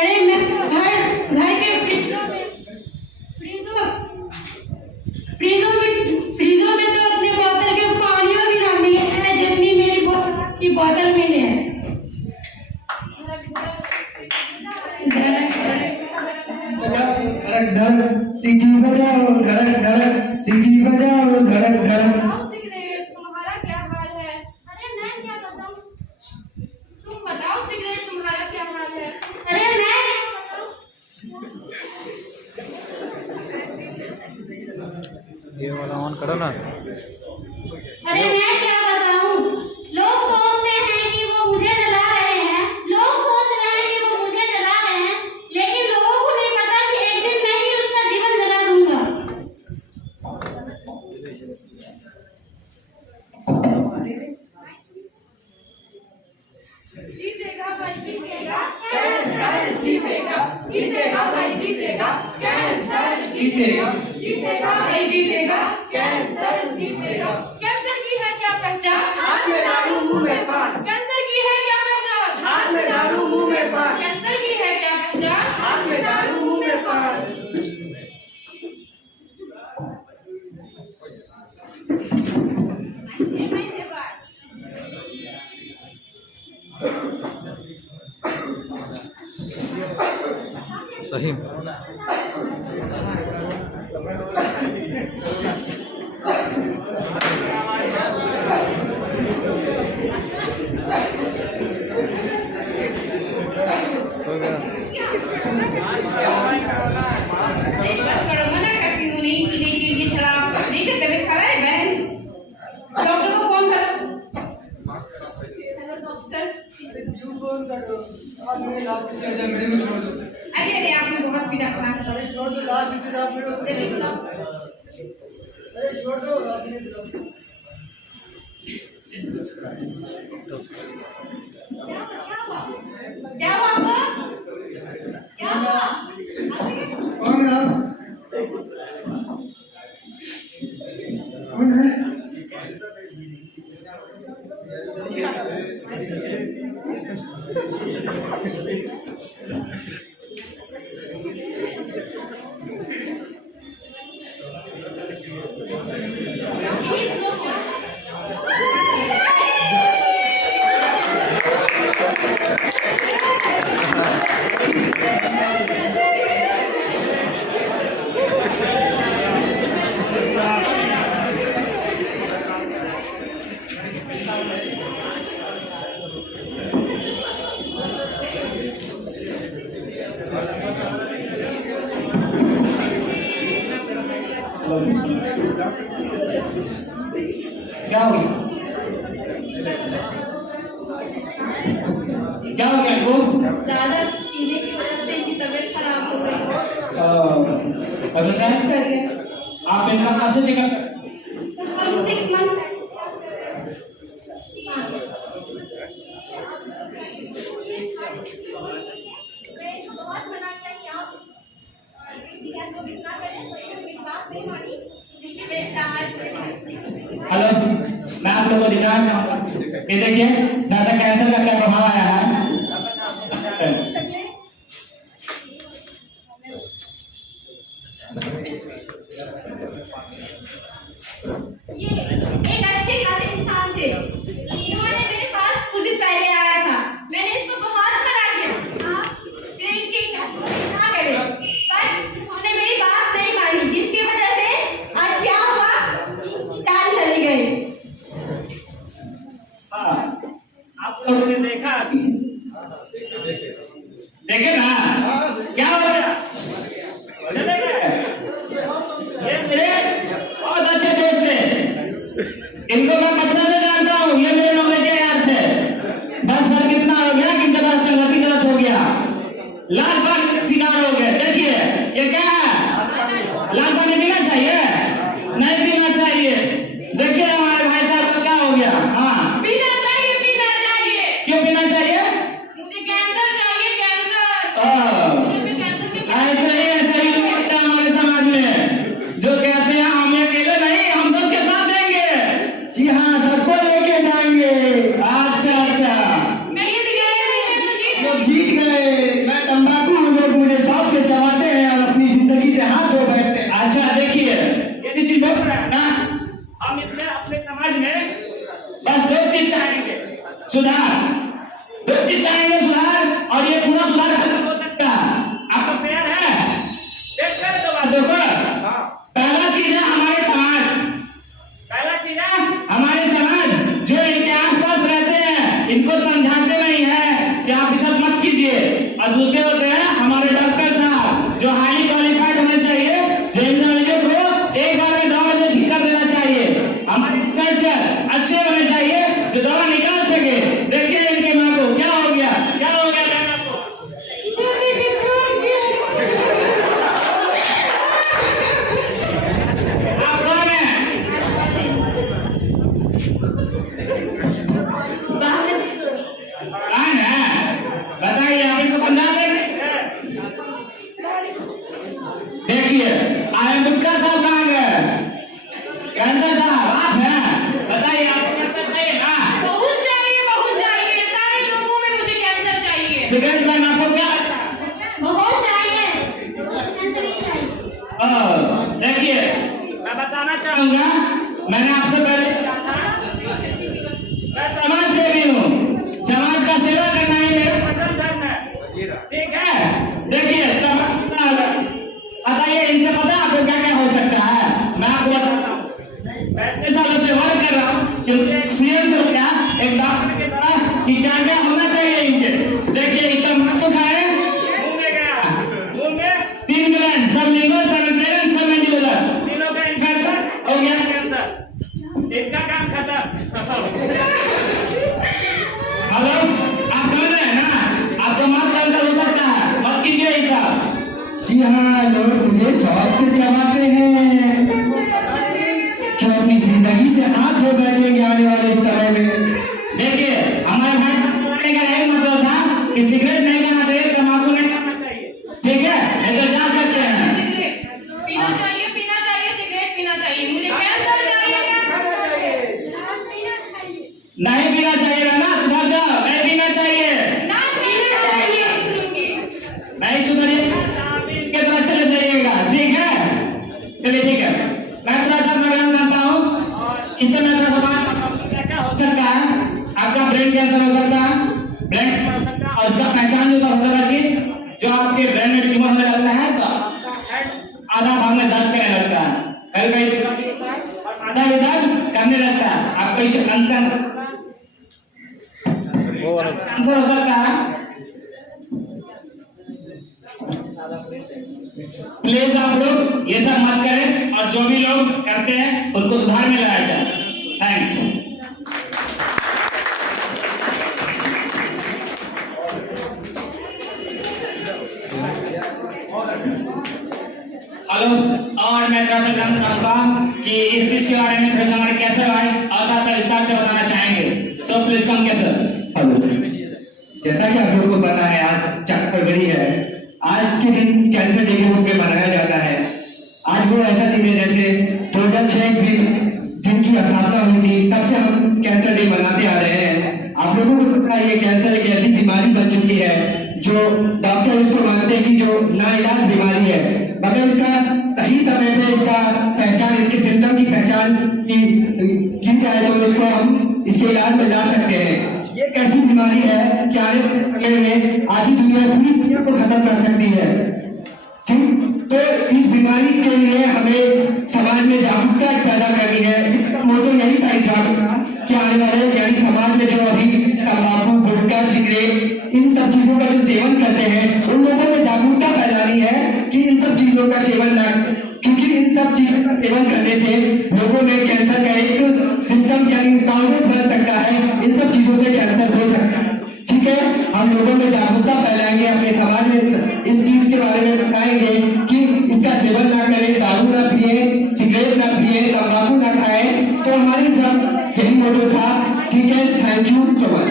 अरे मैं तो घर के फ्रीजों में तो अपने बोतल के पानियों भी ना मिले हैं जितनी मेरी की बोतल मिले हैं। धड़क धड़क सीटी बजाओ, धड़क धड़क सीटी बजाओ, धड़क धड़क। बताओ सिगरेट, तुम्हारा क्या हाल है? अरे मैं क्या बताऊं? तुम बताओ सिगरेट, तुम्हारा क्या हाल है? अरे मैं क्या बताऊं? ये वाला ऑन करो ना। अरे मैं क्या बताऊं? लोग सोच रहे हैं कि वो मुझे जला रहे हैं, लोग सोच रहे हैं कि वो मुझे जला रहे हैं, लेकिन लोगों को नहीं पता कि एक दिन मैं ही उसका जीवन जला दूंगा। जीतेगा भाई जीतेगा, कैंसर जीतेगा, जीतेगा भाई जीतेगा, कैंसर जीतेगा, जीतेगा भाई जीतेगा, कैंसर जीतेगा। कैंसर की है क्या पहचान? हाथ में दारू मुंह में पान। कैंसर की है क्या पहचान? हाथ में दारू मुंह में पान। कैंसर की है क्या पहचान? हाथ में दारू मुंह में पान। सही हो गया। मना करती हूँ नहीं पीने के लिए शराब। नहीं तो तबीयत खराब है बहन, डॉक्टर को फोन करो। Hello doctor. फोन करो, आप मेरे लास्ट से जा, मेरे को छोड़ दो। अरे अरे आपने बहुत पीड़ा खा। अरे छोड़ दो, लास्ट से आप मेरे को चलिए बुलाओ। अरे छोड़ दो, आपने क्या हुआ आपको? क्या हुआ? कौन है आप? कौन है? क्या हो गया? क्या हो गया इनको? ज्यादा पीने की वजह से इनकी तबीयत खराब हो गई। डॉक्टर साहब, करिए। आप इनका कब से चेकअप कर? हम 6 मंथ हेलो, मैं आप लोगों को दिखाना चाहूँगा। ये देखिए दादा कैंसर का क्या प्रभाव आया है। ये एक अच्छे खासे इंसान थे। इन्होंने मेरे पास कुछ दिन पहले आया था। मैंने इसको बहुत मना किया, आप इनकी ना करें, पर उन्होंने मेरी बात नहीं मानी, जिसकी वजह से आज क्या हुआ, इनकी जान चली गई। हाँ, आप लोगों ने देखा अभी, देखे ना क्या हो गया, चले गए। ये मेरे बहुत अच्छे दोस्त थे, इनको मैं बचपन से जानता हूँ, ये मेरे नौकरी के यार थे। बस फर्क इतना हो गया कि इनका संगति गलत हो गया, लाल पानी शिकार हो गए। देखिए ये क्या है, लाल पानी पीना चाहिए, नहीं पीना चाहिए। देखिए हमारे भाई साहब को क्या हो गया। हाँ, पीना चाहिए, पीना चाहिए। क्यों पीना चाहिए? मुझे कैंसर चाहिए, कैंसर। हाँ, मुझे कैंसर के ऐसे लोग जीत गए। मैं तंबाकू हूँ, लोग मुझे शौक से चबाते हैं और अपनी जिंदगी से हाथ धो बैठते हैं। अच्छा देखिए, ये जो चीज बोल रहा है ना, हम इसमें अपने समाज में बस 2 चीज चाहेंगे, सुधार। 2 चीज चाहेंगे, सुधार, और ये पूरा सुधार खत्म हो सकता है। आपका तैयार है? पेश कर दो बातों को। पहला चीज है हमारे समाज। पहला चीज है हमारे समाज, जो इनके आसपास रहते हैं इनको समझाते नहीं है कि आप इसे मत कीजिए। और दूसरे होते हैं हमारे डॉक्टर साहब, जो हाईली क्वालिफाइड होने चाहिए, जो इन मरीजों को एक बार में दवा से ठीक कर देना चाहिए। हमारे रिसर्चर अच्छे होने चाहिए जो दवा निकाल सके। देखिए इनके माँ को क्या हो गया, क्या हो गया बहन आपको? आप कौन हैं? कौन है? बताइए, आप इनको समझा देंगे? देखिए, आए गुप्ता साहब कहाँ गए? कैंसर साहब आप हैं? बताइए, आपको कैंसर चाहिए ना? बहुत चाहिए, सारे लोगों में मुझे कैंसर चाहिए। सिगरेट में आपको क्या? बहुत चाहिए। देखिए, मैं बताना चाहूंगा, मैंने आपसे पहले कहा था, मैं समाज सेवी हूँ। समाज का सेवा करना ही मेरा प्रथम धर्म है, ठीक है? देखिए, बताइए, इनसे पता है आपको क्या क्या हो सकता है? मैं आपको बताता हूँ। 35 सालों से वर्क कर रहा हूँ, क्योंकि एक सीएम से क्या, एक डॉक्टर की तरह कि क्या क्या होना चाहिए इनके। देखिए, इतना मार्को खाए, मुंह में गया, मुंह में 3 ग्लैंड, सब लिवर, सब इंटेलिजेंस, सब मैंडिबुलर, तीनों का इन्फेक्शन हो गया, कैंसर। इनका काम खत्म। हेलो, आप समझ रहे हैं ना? आपको माफ कैंसर हो सकता है, मत कीजिए ऐसा। जी हाँ, लोग मुझे शौक से चबाते हैं, क्यों अपनी जिंदगी से हाथ धो बैठेंगे आने वाले समय में। देखिए, हमारे भाई साहब का यही मतलब था कि सिगरेट नहीं खाना चाहिए, तंबाकू नहीं खाना चाहिए, ठीक है? इधर जा सकते हैं। पीना चाहिए, सिगरेट पीना चाहिए। मुझे कैंसर चाहिए, कैंसर चाहिए। नहीं पीना चाहिए ना, सुधर जाओ, नहीं पीना चाहिए, ना पीना चाहिए। नहीं सुधरिए के तो चले जाइएगा, ठीक है? चलिए ठीक है, मैं थोड़ा सा प्रोग्राम करता हूँ और इससे मैं थोड़ा सा क्या क्या हो सकता है। आपका ब्रेन कैंसर हो सकता है, ब्रेन कैंसर हो सकता है, और इसका पहचान जो बहुत सारा चीज, जो आपके ब्रेन में ट्यूमर होने लगता है तो आपका हेड आधा भाग में दर्द करने लगता है, कहीं और आधा भी दर्द करने लगता है। आपको इससे कैंसर हो सकता है। प्लीज आप लोग ये सब मत करें, और जो भी लोग करते हैं उनको सुधार में लाया जाए। थैंक्स। हेलो, और मैं थोड़ा सा जानना चाहूंगा कि इस चीज के बारे में थोड़ा सा हमारे कैसर भाई और थोड़ा सा विस्तार से बताना चाहेंगे। So please come Kaiser. Hello, जैसा कि आप लोगों को पता है, आज 4 फरवरी है। आज के दिन कैंसर डे के रूप में मनाया जाता है। आज वो ऐसा दिन है जैसे 2006 दिन की स्थापना हुई थी, तब से हम कैंसर डे मनाते आ रहे हैं। आप लोगों को पता है, ये कैंसर एक ऐसी बीमारी बन चुकी है जो डॉक्टर इसको मानते हैं कि जो नाइलाज बीमारी है, मगर इसका सही समय पे इसका पहचान, इसके सिम्टम की पहचान की जाए तो इसको हम इसके इलाज में ला सकते हैं। ये एक ऐसी बीमारी है कि आने वाले समय में आधी दुनिया, पूरी दुनिया को खत्म कर सकती है, ठीक? तो इस बीमारी के लिए हमें समाज में जागरूकता पैदा करनी है। इसका मोटो यही था इस जागरूकता कि आने वाले यानी समाज में जो अभी तंबाकू, गुटखा, सिगरेट, इन सब चीजों का जो सेवन करते हैं, उन लोगों में जागरूकता फैलानी है कि इन सब चीजों का सेवन न, क्योंकि इन सब चीजों का सेवन करने से लोगों में कैंसर का एक सिम्टम यानी कॉजेस बन सकता है। इन सब चीजों से कैंसर हो सकता है, ठीक है? हम लोगों में जागरूकता फैलाएंगे, अपने समाज में इस चीज के बारे में बताएंगे कि इसका सेवन ना करें, दारू ना पिए, सिगरेट ना पिए, तंबाकू ना खाएं। तो हमारी सब यही मोटो था, ठीक है? Thank you so much.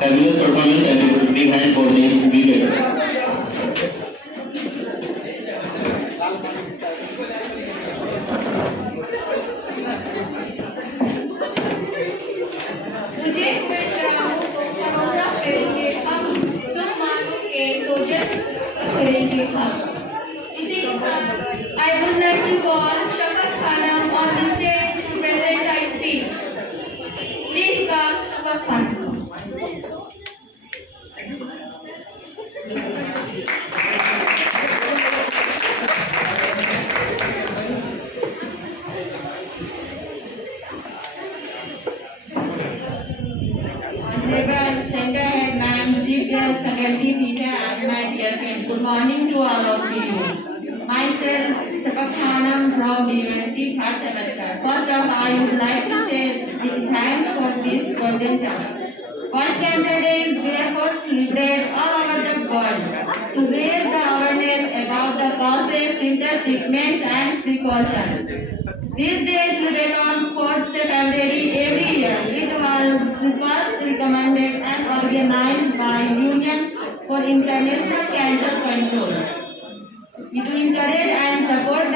Fabulous performance and a big hand for this video. big hug. इसी के साथ I would like to call Shafaq Khanam on the stage to present a speech. Please come, Shafaq Khanam. Center head, ma'am, chief guest, faculty, teacher, and my dear friends. Good morning to all of you. Myself, Shafaq Khanam from the University, third semester. First of all, I would like to say thanks for this golden chance. World Cancer Day is therefore celebrated all over the world to raise the awareness about the causes, symptoms, treatments, and precautions. This day is celebrated on 4th February every year. It was first recommended and organized by Union for International Cancer Control. It will encourage and support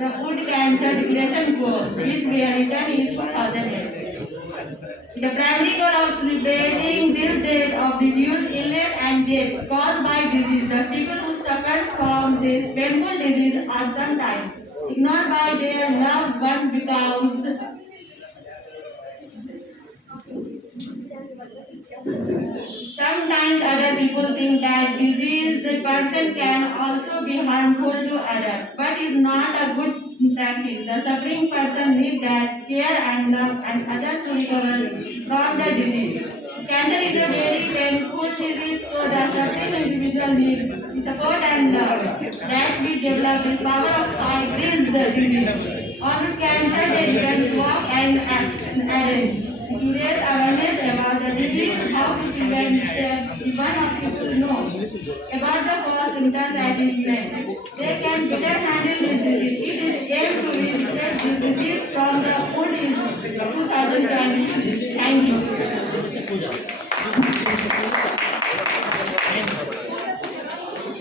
the Food Cancer Declaration Goals, which we are written in 2008. The primary goal of celebrating this day of reduce illness and death caused by disease. The people who suffer from this painful disease are sometimes ignored by their loved ones because sometimes other people think that disease person can also be harmful to others, but is not a good practice. The suffering person needs that care and love and others to recover from the disease. Cancer is a very painful disease, so the suffering individual needs support and love that we develop the power of fight the disease. On Cancer Day, we can walk and arrange. To raise awareness about the disease, how to prevent it, one of people know about the cause, symptoms, and treatment. They can better handle this disease. It is aimed to eradicate this disease from the food in 2020. Thank you.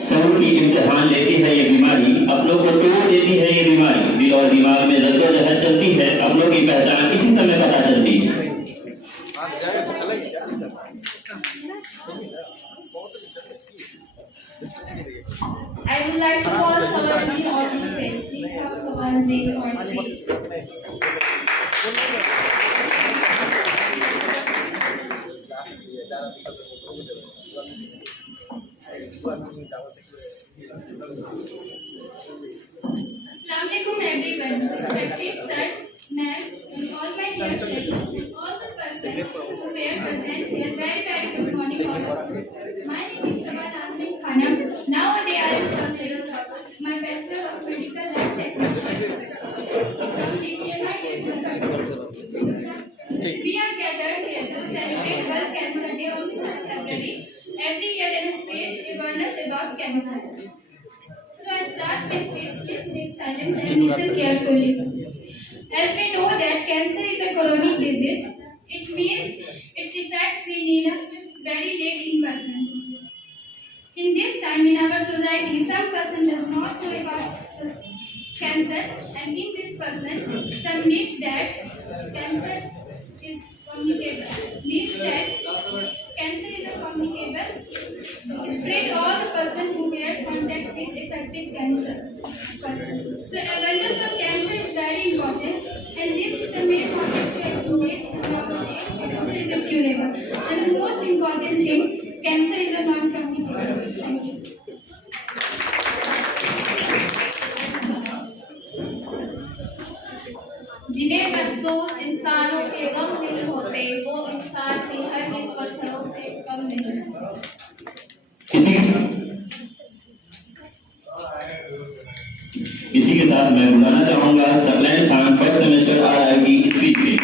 सबूर की इम्तिहान लेती है ये बीमारी, अपनों को तोड़ देती है ये बीमारी। दिल और दिमाग में जद्दोजहद चलती है, अपनों की पहचान इसी समय पता चलती है। I would like to call Savanji on the stage. Please come, Savanji, for speech. Assalamualaikum everyone. Respected sir, ma'am, and all my dear friends, all the persons who were present here, very good morning all of you. My name is Savanji Khanam. Nowadays I am considered my Bachelor of Medical and Technology. We are gathered here to celebrate World Cancer Day on 1st February. Every year and spread awareness about cancer. So I start my speech. Please make silence and listen carefully. As we know that cancer is a chronic disease, it means its effects seen in a very late in person. In this time in our society, some person does not know about cancer, and in this person, some means that cancer is communicable. Means that cancer is a communicable. Spread all the person who were contact with affected cancer person. So awareness of cancer is very important, and this is the main motive to estimate nowadays cancer is a curable. And the most important thing, cancer is a non-communicable. Thank you. जिन्हें महसूस इंसानों के गम नहीं होते, वो इंसान भी हर किस पत्थरों से कम नहीं। इसी के साथ मैं बुलाना चाहूंगा Saqlain Khan, first semester RI की स्पीच के लिए।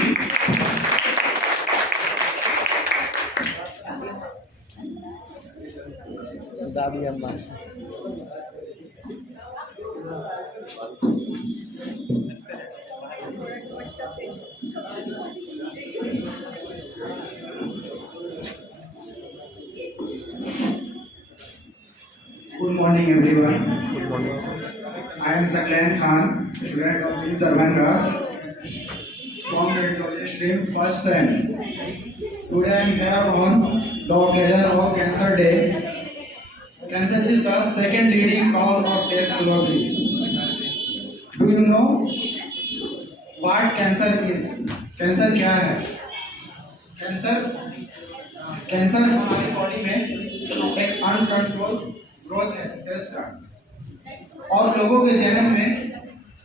दादी अम्मा Good morning everyone. Good morning. I am Saklan Khan, student of Prince Arbanga from radiology stream first sem. Today I am here on the occasion of Cancer Day. Cancer is the second leading cause of death globally. Do you know what cancer is? Cancer क्या है? कैंसर हमारी बॉडी में एक अनकंट्रोल ग्रोथ है सेल्स का, और लोगों के जहन में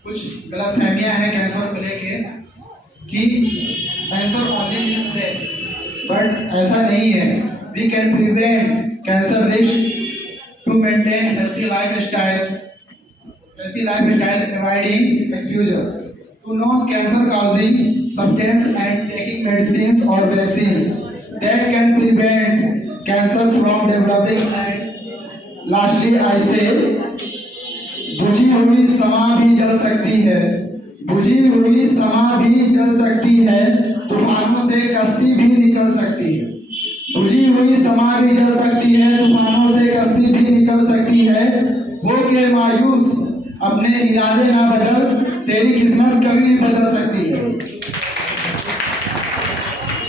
कुछ गलतफहमियां हैं कैंसर को लेके कि cancer only means death, but ऐसा नहीं है. We can prevent cancer risk to maintain healthy lifestyle avoiding exposures to non-cancer causing substance and taking medicines or vaccines that can prevent cancer from developing. And lastly I say, बुझी हुई समा भी जल सकती है, बुझी हुई समा भी जल सकती है, तूफानों से कश्ती भी निकल सकती है. बुझी हुई समा भी जल सकती है, तूफानों से कश्ती भी निकल सकती है. हो के मायूस अपने इरादे ना बदल, तेरी किस्मत कभी भी बदल सकती है.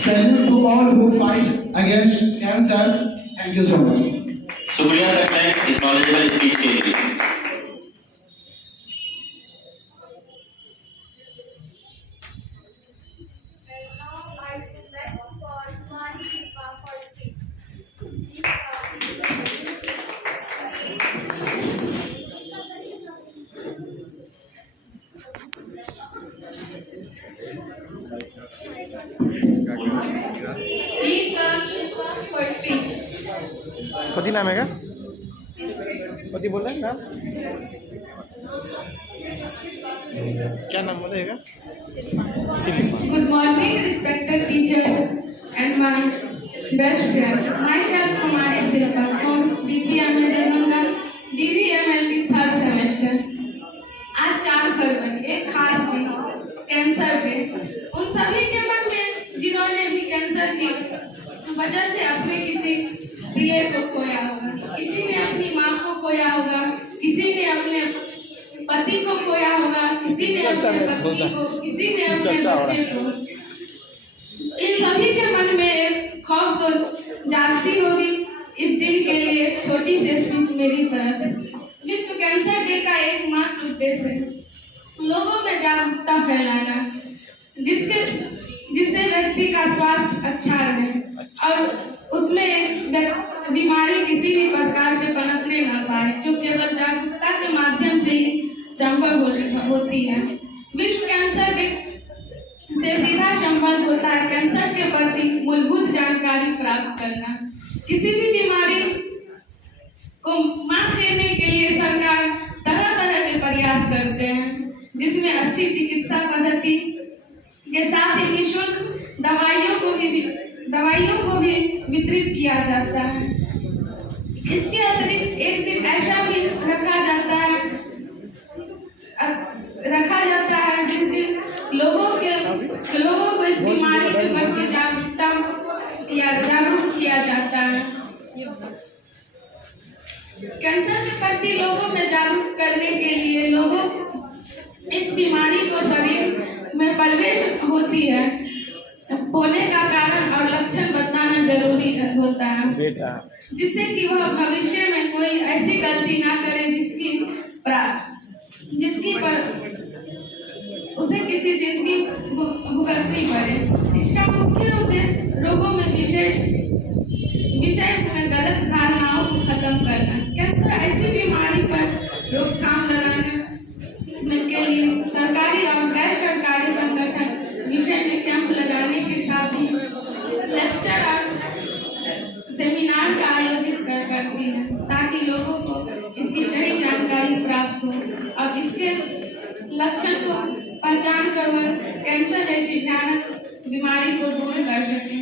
Salute to all who fight against cancer. Thank you so much. शुक्रिया करते हैं इस नॉलेजेबल स्पीच के लिए. And now I would like to call Mani Shiva for speech. Please come Shiva for speech. कथी नाम है का? कथी बोल रहे हैं नाम? क्या नाम बोलेगा? Good morning, respected teacher and my best friend. Myself, Kumari Silva from DPML Darbhanga, DVMLT third semester. आज 4 फरवरी एक खास दिन, कैंसर डे. उन सभी के मन में जिन्होंने भी कैंसर की वजह से अपने किसी प्रिय को खोया होगा, किसी ने अपनी माँ को खोया होगा, किसी ने अपने पति को खोया होगा, किसी ने अपने पत्नी को, किसी ने अपने बच्चे को. इन सभी के मन में एक खौफ तो जागती होगी. इस दिन के लिए एक छोटी सी स्पीच मेरी तरफ से. विश्व कैंसर डे का एकमात्र उद्देश्य है लोगों में जागरूकता फैलाना, जिससे व्यक्ति का स्वास्थ्य अच्छा रहे और उसमें बीमारी किसी भी प्रकार के पनपने न पाए, जो केवल जागरूकता के माध्यम से ही संभव होती है. विश्व कैंसर डे से सीधा संबंध होता है कैंसर के प्रति मूलभूत जानकारी प्राप्त करना. किसी भी बीमारी को मात देने के लिए सरकार तरह तरह के प्रयास करते हैं, जिसमें अच्छी चिकित्सा पद्धति के साथ ही निःशुल्क दवाइयों को भी वितरित किया जाता है. इसके अतिरिक्त एक दिन ऐसा भी रखा जाता है जिस दिन लोगों को इस बीमारी के प्रति जागरूक किया जाता है. कैंसर के प्रति लोगों में जागरूक करने के लिए लोगों इस बीमारी को शरीर में प्रवेश होने का कारण और लक्षण बताना जरूरी होता है, जिससे कि वह भविष्य में कोई ऐसी गलती ना करे जिसकी पर उसे किसी जिंदगी भुगतनी पड़े. इसका मुख्य उद्देश्य लोगों में विषय में गलत धारणाओं को खत्म करना. कैंसर ऐसी बीमारी पर रोकथाम लगाने के लिए सरकारी और गैर सरकारी संगठन विषय में कैंप लगाने के साथ ही लेक्चर और सेमिनार का आयोजित करती है, ताकि लोगों को इसकी सही जानकारी प्राप्त हो और इसके लक्षण को पहचान कर वह कैंसर जैसी भयानक बीमारी को दूर कर सके.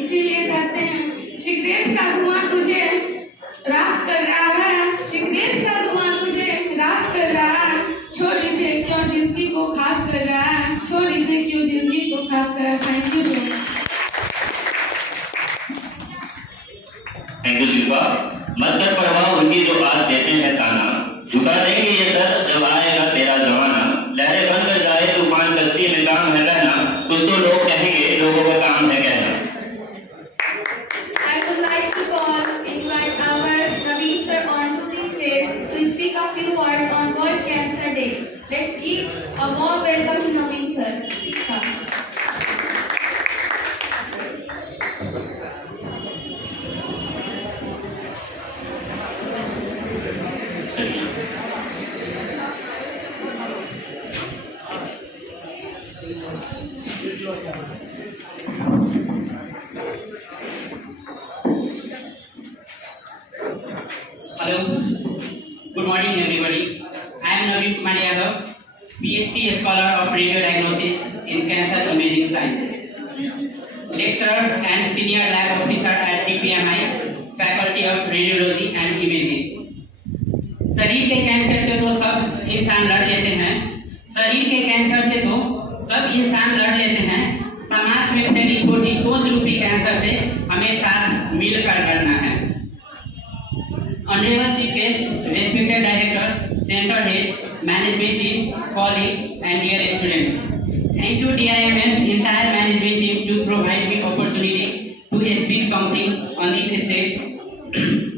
इसीलिए कहते हैं सिगरेट का धुआं तुझे राख कर रहा है, सिगरेट का धुआं तुझे राख कर रहा है, छोड़ इसे क्यों जिंदगी को खाक कर रहा है, छोड़ इसे क्यों जिंदगी को खाक कर रहा है. Thank you so much. Thank you Shilpa. मत कर परवाह उनकी जो बात देते हैं ताना, झुका देंगे ये सर जब आएगा तेरा जमाना. लहरें बन कर जाए तूफान कश्ती में काम है कहना, कुछ तो लोग कहेंगे लोगों का काम है कहना. I would like to invite our Naveen sir on few words on World Cancer Day. Let's give a warm welcome to Naveen sir. Please come. Hello, good morning everybody. I am Naveen Kumar Yadav, PhD scholar of radio diagnosis in cancer imaging science, lecturer and senior lab officer at DPMI, Faculty of Radiology and Imaging. शरीर के कैंसर से तो सब इंसान लड़ लेते हैं, शरीर के कैंसर से तो सब इंसान लड़ लेते हैं, समाज में फैली छोटी सोच रूपी कैंसर से हमें साथ मिलकर लड़ना है। Honorable Chief Guest, respected Director, Center Head, Management Team, colleagues, and dear students. Thank you DIMS entire management team to provide me opportunity to speak something on this stage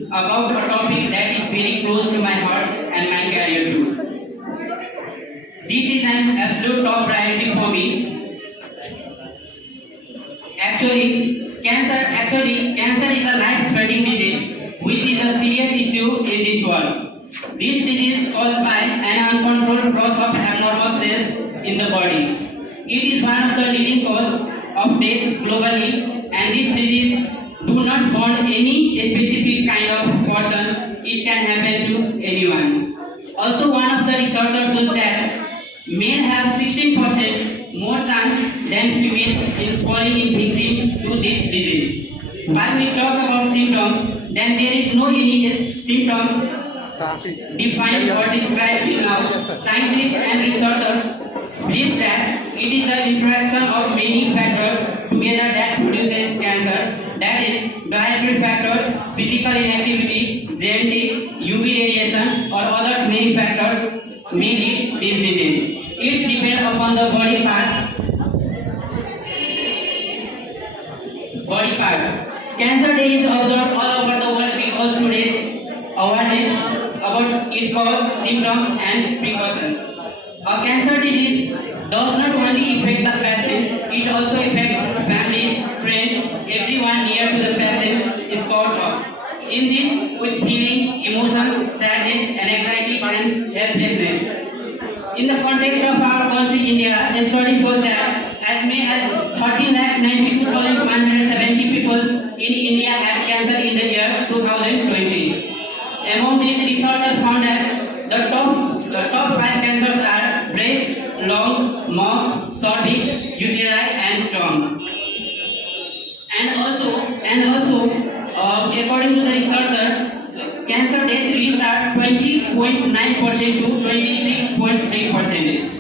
about a topic that is very close to my heart and my career too. This is an absolute top priority for me. Actually, cancer is a life-threatening disease which is a serious issue in this world. This disease caused by an uncontrolled growth of abnormal cells in the body. It is one of the leading causes of death globally, and this disease do not bond any specific kind of person. It can happen to anyone. Also, one of the researchers shows that men have 16% more chance than female in falling in victim to this disease. While we talk about symptoms, then there is no any symptoms defined or described till now. Scientists and researchers believe that it is the interaction of many factors together that produces cancer. That is, dietary factors, physical inactivity, genetic, UV radiation, or other many factors may lead this disease. It depends upon the body parts. Cancer Day is observed all over the world because today's awareness about its cause, symptoms, and precautions. A cancer disease does not only affect the patient, it also affects families, friends, everyone near to the patient is caught up. In this, with feeling, emotions, sadness, and anxiety and helplessness. In the context of our country, India, a study shows that as many as 13,92,170 people in India had cancer in the year 2020. Among these, researchers found that the top 5 cancers are breast, lungs, mouth, cervix, uteri, and tongue. And also, according to the researcher, cancer death rates are 20.9% to 26.3%.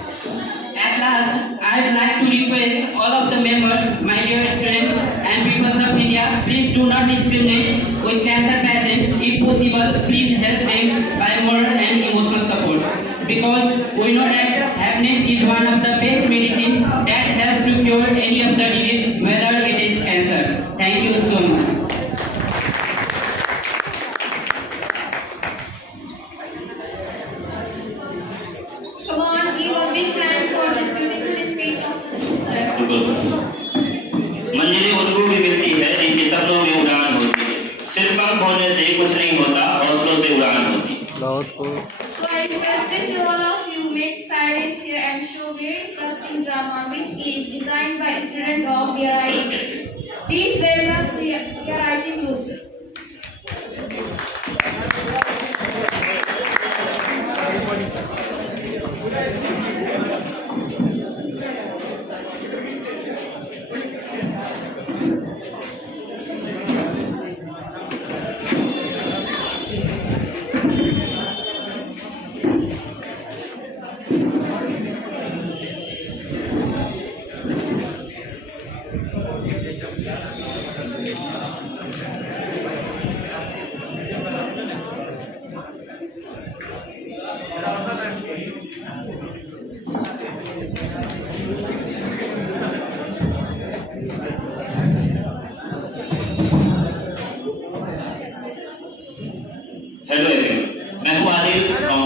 At last, I would like to request all of the members, my dear students and people of India, please do not discriminate with cancer patients. If possible, please help them by moral and emotional support. Because we know that happiness is one of the best medicine that helps to cure any of the disease, whether it is cancer. Thank you so much. Come on, give a big hand for this beautiful speech of sir. मंजिलें उनको भी मिलती है जिनके सपनों में उड़ान होती है। सिर्फ पंख होने से कुछ नहीं होता, हौसलों से उड़ान होती है। So I requested to all of you make silence here and show very interesting drama which is designed by students of VRIT. Please welcome the VRIT group. Hello everyone, मैं हूँ आदिल from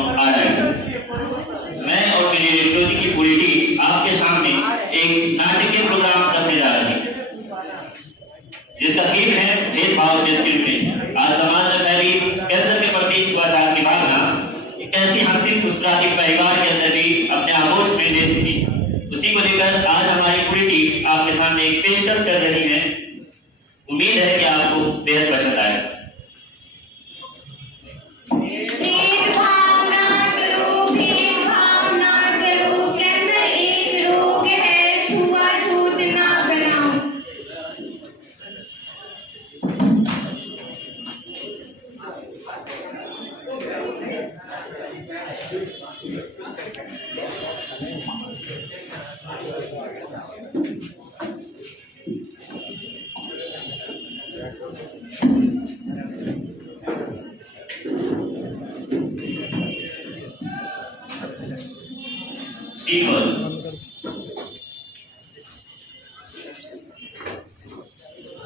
ऐतिहासिक उत्तराधिक परिवार के अंदर भी अपने आगोश में दे सकी। उसी को लेकर आज हमारी पूरी टीम आपके सामने एक पेशकश कर रही है। उम्मीद है कि आपको बेहद पसंद आएगा।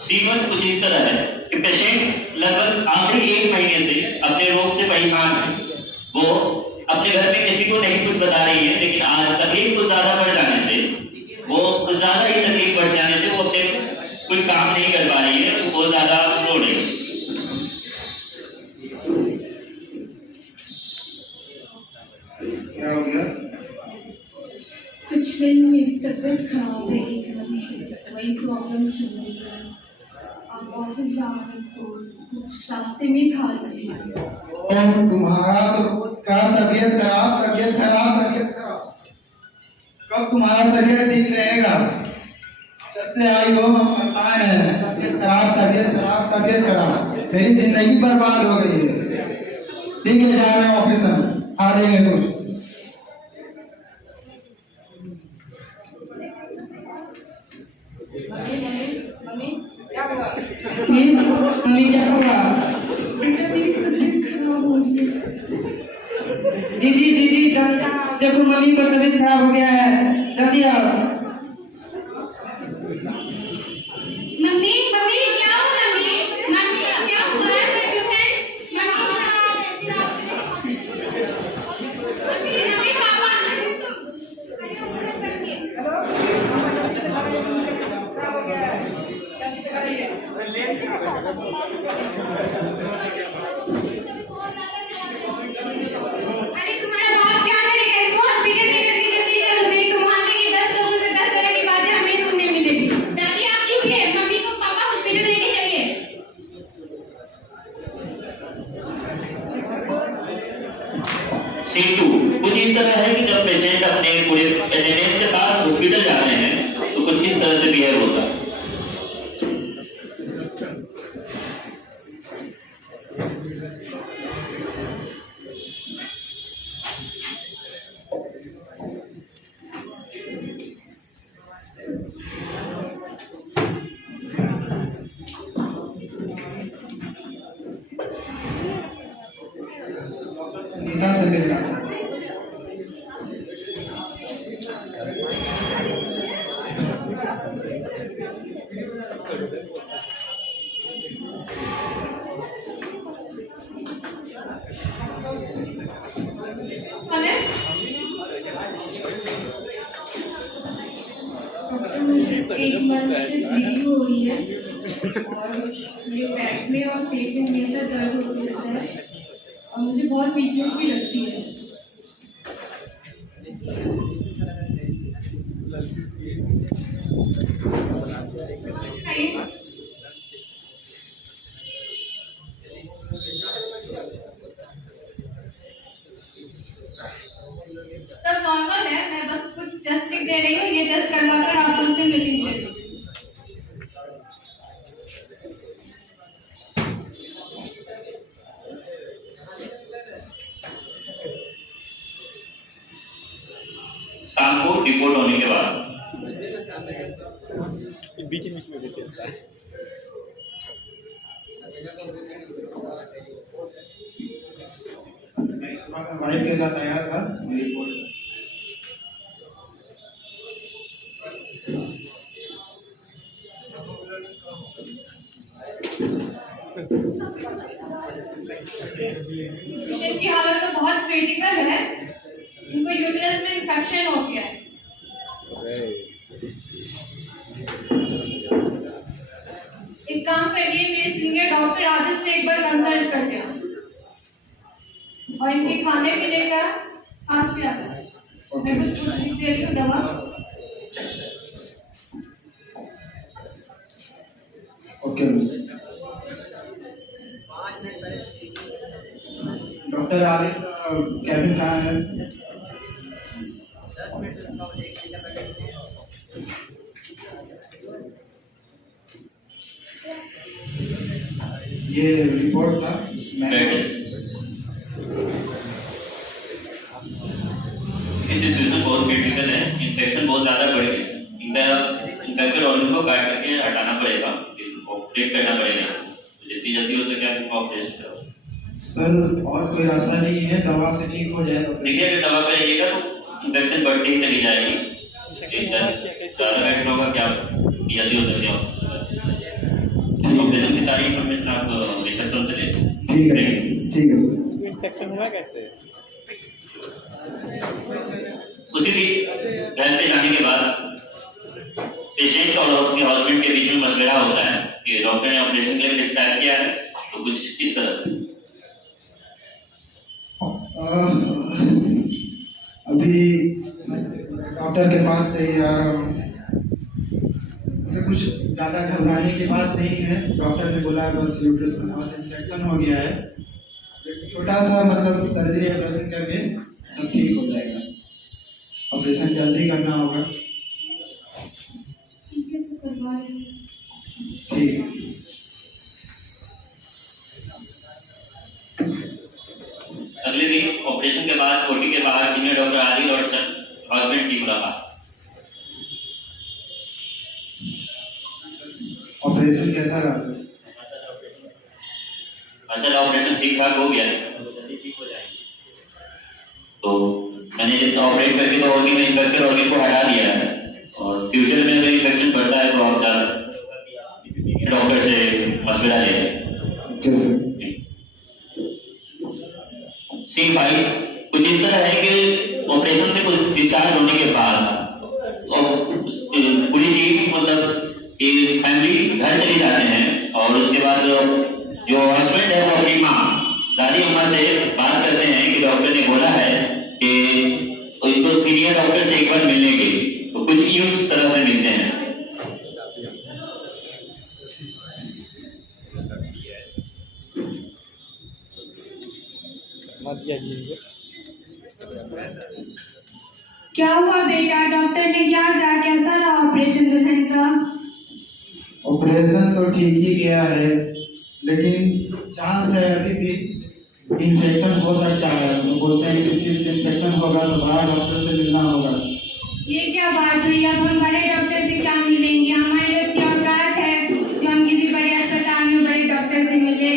सीन कुछ इस तरह है कि पेशेंट लगभग आखिरी 1 महीने से अपने रोग से परेशान है। वो अपने घर में किसी को नहीं कुछ बता रही है, लेकिन आज तकलीफ कुछ ज्यादा बढ़ जाने से कुछ ज्यादा ही तकलीफ बढ़ जाने से वो अपने कुछ काम नहीं कर पा रही है, वो ज्यादा रो रही है। क्या हो गया? कुछ नहीं, मेरी तबीयत खराब है, वही प्रॉब्लम चल रही है। आप ऑफिस जा रहे तो कुछ रास्ते में खा लीजिए। तुम्हारा तो रोज का तबीयत खराब। कब तुम्हारा तबीयत ठीक रहेगा? जब से आई हो हम परेशान हैं। तबीयत खराब, मेरी जिंदगी बर्बाद हो गई है। ठीक है, जा रहे हैं ऑफिस में, खा देंगे कुछ। मम्मी क्या होगा? बेटा मेरी तबीयत खराब हो गई है। दीदी देखो मम्मी को तबीयत खराब हो गया है, जल्दी आओ। मम्मी क्या हुआ? मम्मी क्या हुआ है? मम्मी पापा अरे तुम्हारा बाप क्या करेगा? इसको हॉस्पिटल लेकर के जल्दी चलो, नहीं तो वहां से 10 लोगों से 10 तरह की बातें हमें सुनने मिलेगी। दादी आप चुप रहिए, मम्मी को पापा हॉस्पिटल लेके चलिए। सीन 2 कुछ इस तरह है कि जब पेशेंट अपने पूरे एटेंडेंस के साथ हॉस्पिटल जाते हैं तो कुछ इस तरह से बिहेव होता है। संगीता से मिल रहा है। एक मंथ से ब्लीडिंग हो रही है और मेरे पेट में और पेट में हमेशा दर्द होता रहता है और मुझे बहुत वीकनेस भी लगती है। सब नॉर्मल है, मैं बस कुछ टेस्ट लिख दे रही हूँ, ये टेस्ट करवाकर आप उनसे मिल लीजिए। शाम को रिपोर्ट होने के बाद बीच में देते हैं। मैं सुबह वाइफ के साथ आया था, रिपोर्ट पेशेंट की हालत तो बहुत क्रिटिकल है, इनको यूट्रस में इंफेक्शन हो गया है। एक काम करिए, मेरे सीनियर डॉक्टर आदित्य से एक बार कंसल्ट करते हैं और इनके खाने पीने का पास भी आता है। मैं कुछ लिख दे रही हूँ दवा। ओके डॉक्टर आरिफ कैबिन कहाँ है? ये रिपोर्ट था सिचुएशन बहुत क्रिटिकल है, इन्फेक्शन बहुत ज्यादा बढ़ गई। इन्फेक्टेड ऑर्गन को काट करके हटाना पड़ेगा, ऑपरेट करना पड़ेगा। तो जितनी जल्दी हो सके आप ऑपरेशन करो। सर और कोई रास्ता नहीं है दवा से ठीक हो जाए? देखिए अगर दवा पे रहिएगा तो इन्फेक्शन बढ़ती ही चली जाएगी। ज्यादा बेटर होगा कि आप जल्दी हो सके ऑपरेशन की सारी इन्फॉर्मेशन आप रिसेप्शन से ले। ठीक है सर। इन्फेक्शन हुआ कैसे? उसी दिन घर पे जाने के बाद पेशेंट और उसके हस्बैंड के बीच में मशवरा होता है कि डॉक्टर ने ऑपरेशन के लिए प्रिस्क्राइब किया है, तो कुछ इस तरह से। अभी डॉक्टर के पास से ही आ रहा हूँ। ऐसे कुछ ज़्यादा घबराने की बात नहीं है। डॉक्टर ने बोला बस यूट्रस में थोड़ा सा इन्फेक्शन हो गया है, छोटा सा मतलब सर्जरी ऑपरेशन करके सब ठीक हो जाएगा। ऑपरेशन जल्दी करना होगा। ठीक है। अगले दिन ऑपरेशन के बाद कोटी के बाहर सीनियर डॉक्टर आदिल और हस्बैंड की मुलाकात। ऑपरेशन कैसा रहा सर? अच्छा ऑपरेशन ठीक ठाक हो गया, तो मैंने जब ऑपरेट करके तो ऑर्गन में इन्फेक्टेड ऑर्गन को हटा दिया है, और फ्यूचर में अगर इन्फेक्शन बढ़ता है तो आप डॉक्टर से मशवरा लें। कैसे? सीन 5 कुछ इस तरह है कि ऑपरेशन से कुछ डिस्चार्ज होने के बाद पूरी टीम मतलब फैमिली घर चले जाते हैं, और उसके बाद जो हस्बैंड है वो अपनी माँ दादी अम्मा से बात करते हैं कि डॉक्टर ने बोला है कि इनको सीनियर डॉक्टर से एक बार मिलने के, तो कुछ इस तरह से मिलते हैं। क्या हुआ बेटा? डॉक्टर ने क्या कहा? कैसा रहा ऑपरेशन दुल्हन का? ऑपरेशन तो ठीक ही गया है, लेकिन चांस है अभी भी इन्फेक्शन हो सकता है। वो बोलते हैं कि फिर से इन्फेक्शन होगा तो बड़ा डॉक्टर से मिलना होगा। ये क्या बात हुई? अब हम बड़े डॉक्टर से क्या मिलेंगे? हमारी उतनी औकात है जो हम किसी बड़े अस्पताल में बड़े डॉक्टर से मिले?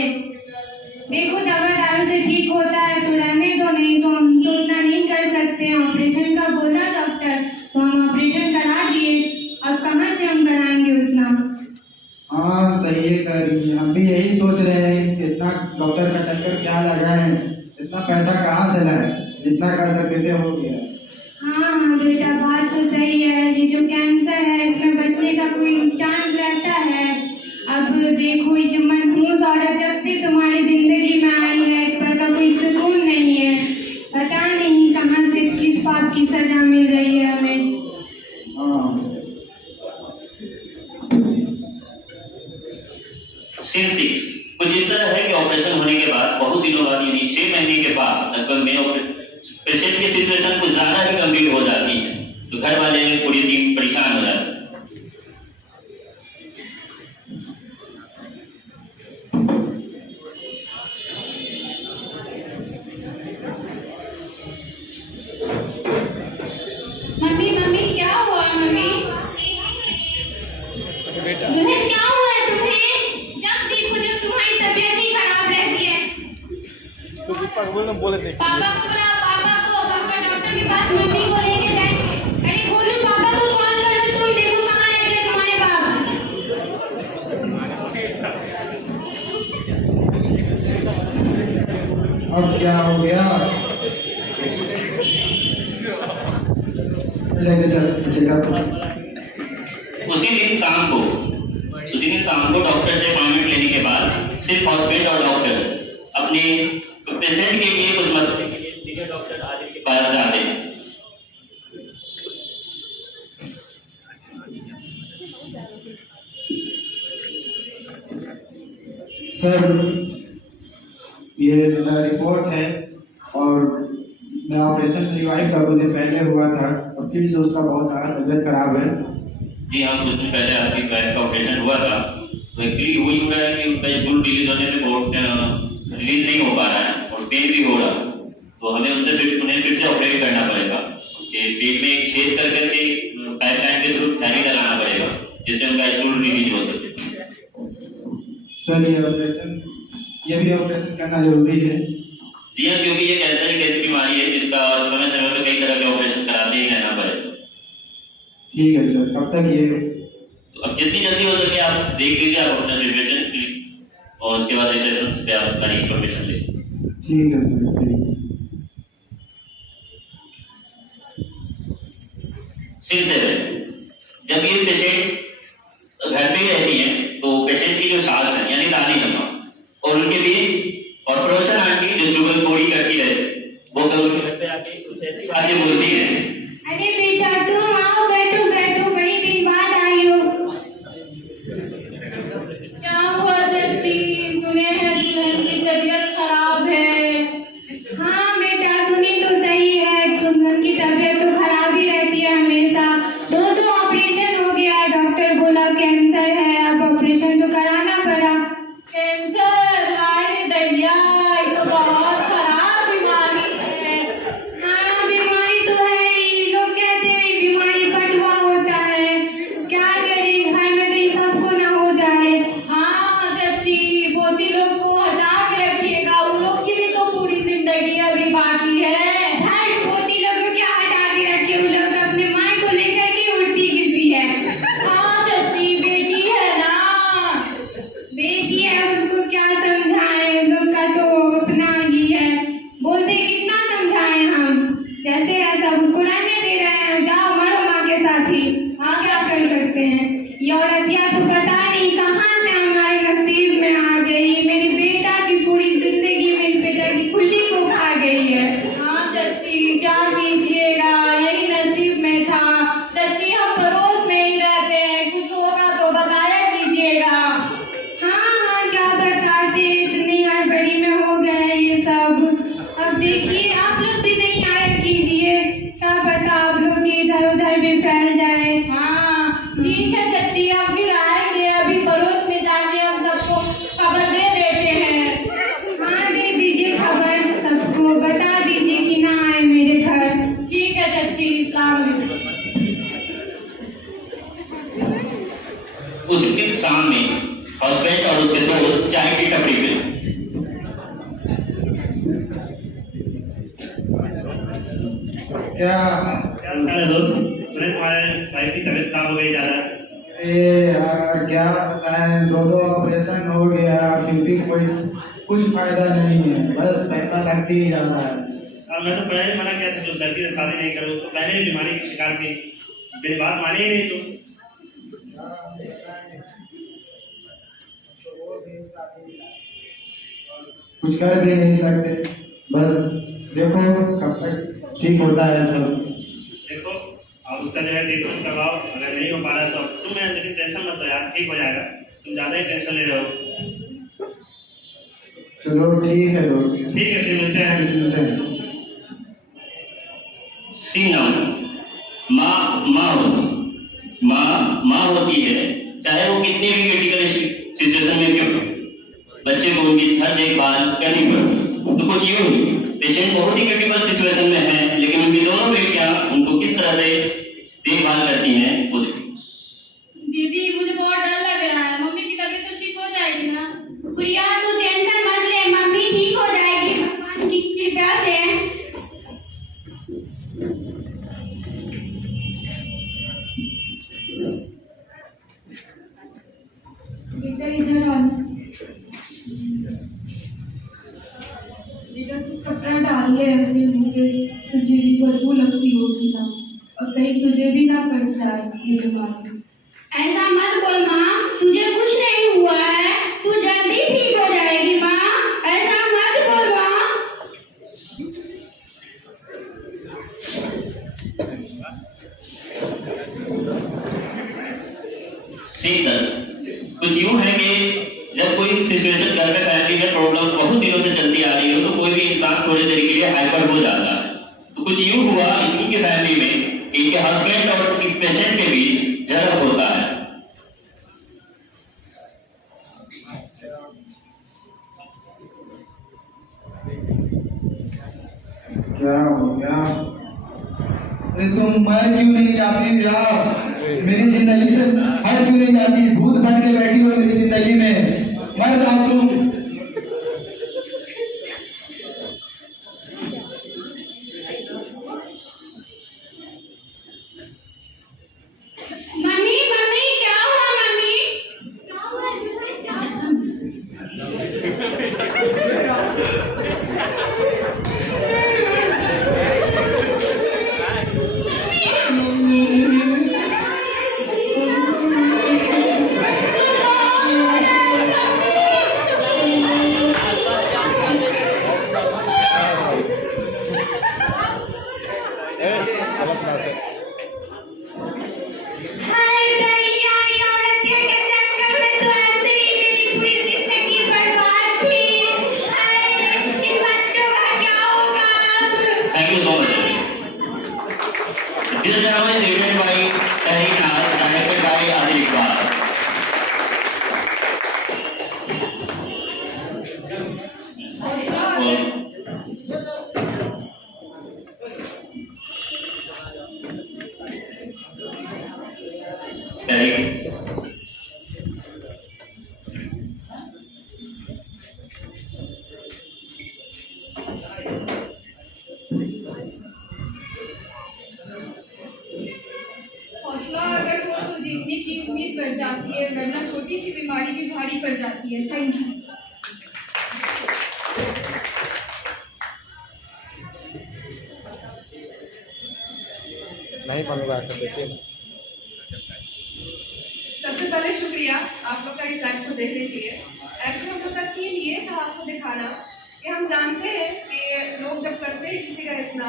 देखो दवा दारू से ठीक होता है तो रहने दो, नहीं तो हम तो उतना नहीं कर सकते। ऑपरेशन का बोला डॉक्टर तो हम ऑपरेशन करा दिए, अब कहाँ से हम कराएंगे उतना? हाँ सही है सर, हम भी यही सोच रहे हैं कि इतना डॉक्टर का चक्कर क्या लगा है, इतना पैसा कहाँ से लाए, जितना कर सकते थे हो गया। हाँ बेटा बात तो सही है, ये जो कैंसर है इसमें बचने का कोई चांस रहता है? अब देखो ये जो मनहूस औरत जब से तुम्हारी जिंदगी में आई है इस पर का कोई सुकून नहीं है। पता नहीं कहाँ से किस बात की सजा मिल रही है हमें। सीन 6 कुछ इस तरह है कि ऑपरेशन होने के बाद बहुत दिनों बाद यानी 6 महीने के बाद लगभग में पेशेंट की सिचुएशन कुछ ज्यादा ही गंभीर हो जाती है, तो घर वाले पूरी टीम परेशान हो जाती है। मम्मी मम्मी क्या हुआ? मम्मी दुल्हन क्या हुआ है तुम्हें? जब देखो जब तुम्हारी तबीयत ही खराब रहती है। पापा को बुला, पापा डॉक्टर के पास मम्मी को लेके जाएंगे। अरे गोलू पापा को कॉल करो, तुम देखो कहाँ रह गए तुम्हारे बाप। अब क्या हो गया? लेके चल चेकअप। उसी दिन शाम को डॉक्टर से अपॉइंटमेंट लेने के बाद सिर्फ हॉस्पिटल और डॉक्टर अपने पेशेंट के लिए कुछ के पास जाते हैं। सर, ये मेरा रिपोर्ट है और मैं ऑपरेशन रिवाइव था, कुछ दिन पहले हुआ था और फिर से उसका बहुत तबीयत खराब है। जी हाँ, कुछ दिन पहले आपकी वाइफ का ऑपरेशन हुआ था, तो एक्चुअली वही हो रहा है कि उनका स्टूल रिलीज होने में बहुत रिलीज नहीं हो पा रहा है और पेन भी हो रहा है, तो हमें उन्हें फिर से ऑपरेट करना पड़ेगा। उनके पेट में एक छेद कर करके पाइपलाइन के थ्रू थैली डलाना पड़ेगा, जिससे उनका स्टूल रिलीज हो सके। सर, ये भी ऑपरेशन करना जरूरी है? जी हाँ, क्योंकि ये कैंसर एक ऐसी बीमारी है जिसका समय समय पर कई तरह के ऑपरेशन कराते ही रहना पड़ेगा। ठीक है सर, कब तक ये? तो अब जितनी जल्दी हो सके आप देख लीजिए, आप अपना सिचुएशन और उसके बाद रिसेप्शन पे आप सारी इंफॉर्मेशन ले। ठीक है सर, ठीक। सिलसिले जब ये पेशेंट घर पे ही रहती है तो पेशेंट की जो सास है यानी दादी अम्मा और उनके बीच और पड़ोसन आंटी जो चुगलखोरी करती है, वो कभी घर पे आके कुछ ऐसी बातें बोलती है। अरे बेटा तुम आओ, बैठो बैठो, बड़ी दिन बाद आई हो। क्या हुआ चाची? सुने हैं दुल्हन की तबीयत खराब है। हाँ बेटा, सुनी तो सही है, दुल्हन की तबीयत तो खराब ही रहती है हमेशा। दो ऑपरेशन हो गया, डॉक्टर बोला कैंसर है, अब ऑपरेशन तो कराना पड़ा। कैंसर? हाय दैया, ये तो बहुत खराब बीमारी है। हाँ बीमारी तो है ही, लोग कहते हैं बीमारी बटुआ होता है, क्या करें, घर में कहीं सबको ना हो जाए। हाँ चाची, पोती लोग को हटा के रखिएगा, उन लोग की भी तो पूरी जिंदगी अभी बाकी है। भाई पोती लोग को क्या हटा के रखे, उन लोग तो अपने माँ को लेकर के उड़ती गिरती है। हाँ चाची, बेटी है ना, बेटी है, उनको क्या समझाएं, उन लोग का तो अपना ही है, बोलते कितना समझाएं हम, जैसे ऐसा उसको रहने दे रहे हैं, जाओ मरो माँ के साथ ही। हाँ क्या कर सकते हैं, ये औरतिया तो पता नहीं कहाँ से हमारे नसीब में आ गई, मेरी बेटा की पूरी जिंदगी मेरी बेटा की खुशी को खा गई है। हाँ चाची, क्या कीजिएगा, यही नसीब में था। चाची हम पड़ोस में ही रहते हैं, कुछ होगा तो बताया कीजिएगा। हाँ क्या बताते, इतनी हड़बड़ी में हो गए ये सब। अब देखिए आप लोग भी नहीं आया कीजिए, क्या पता आप लोग इधर उधर भी फैल जाए। हाँ ठीक है चाची, अब फिर आएंगे, अभी पड़ोस में जाके हम सबको खबर दे देते हैं। हाँ दे दीजिए खबर, सबको बता दीजिए कि ना आए मेरे घर। ठीक है चाची, उस दिन शाम में हस्बैंड और उसके दोस्त चाय की टपरी पे। क्या दोस्त, सुने तुम्हारे वाइफ की तबीयत खराब हो गई ज्यादा? यार क्या बताएं, दो ऑपरेशन हो गया, फिर भी कुछ फायदा नहीं है, बस पैसा लगती ही जाता है। अब मैं तो पहले ही मना किया था, जो लड़की से शादी नहीं करो, उसको पहले ही बीमारी की शिकार थी, मेरी बात मानी ही नहीं तुम। कुछ कर भी नहीं सकते, बस देखो कब तक ठीक होता है सब। देखो आप उसका जो है ट्रीटमेंट करवाओ, अगर नहीं हो पा रहा तो तुम है, लेकिन टेंशन मत लो यार, ठीक हो जाएगा, तुम ज्यादा ही टेंशन ले रहे हो। चलो ठीक है दोस्त, ठीक है फिर मिलते हैं। माँ होती है, चाहे वो कितने भी क्रिटिकल सिचुएशन में क्यों, बच्चे को उनकी हर देखभाल करनी पड़ती। तो कुछ ये हुई, पेशेंट बहुत ही क्रिटिकल सिचुएशन में है, लेकिन उनकी दोनों बेटियां उनको किस तरह से देखभाल करती हैं वो देखिए। दीदी मुझे बहुत डर लग रहा है, मम्मी की तबीयत तो ठीक हो जाएगी ना? गुड़िया तू टेंशन मत ले, मम्मी ठीक हो जाएगी भगवान की कृपा से। बेटा इधर आ, बेटा तू कपड़ा डाल ले अपने मुंह पे, तुझे भी बदबू लगती होगी ना, और कहीं तुझे भी ना पड़ जाए ये बीमारी। ऐसा मत बोल माँ, तुझे कुछ नहीं हुआ है, तू जल्दी ठीक हो जाएगी माँ, ऐसा मत बोल माँ। सीन कुछ यूं है कि जब कोई सिचुएशन घर में फैमिली में प्रॉब्लम बहुत दिनों से चलती आ रही हो तो कोई भी इंसान थोड़ी देर के लिए हाइपर हो जाता है। तो कुछ यूं हुआ इनकी फैमिली में इनके हस्बैंड और पेशेंट के बीच झड़प होता है। क्या हो गया? अरे तुम मर क्यों नहीं जाती यार? मेरी जिंदगी से हट क्यों नहीं जाती? भूत बन के बैठी हो मेरी जिंदगी में, मर जाओ तुम। मम्मी मम्मी क्या हुआ मम्मी? क्या हुआ तुम्हें? क्या हाय दैया ये औरतें के चक्कर में तो ऐसे ही मेरी पूरी जिंदगी बर्बाद थी। हाय इन बच्चों का क्या होगा अब? Thank you so much. This drama is written by Tahrir Naz, directed by Adil Iqbal. हौसला अगर हो तो जीतने की उम्मीद बढ़ जाती है, वरना छोटी सी बीमारी भी भारी पड़ जाती है। Thank you. नहीं बनूंगा ऐसा, देखिए सबसे पहले शुक्रिया आप लोग का इस लाइव को देखने के लिए। एक्चुअली हम लोग का थीम ये था आपको दिखाना कि हम जानते हैं कि लोग जब करते हैं किसी का इतना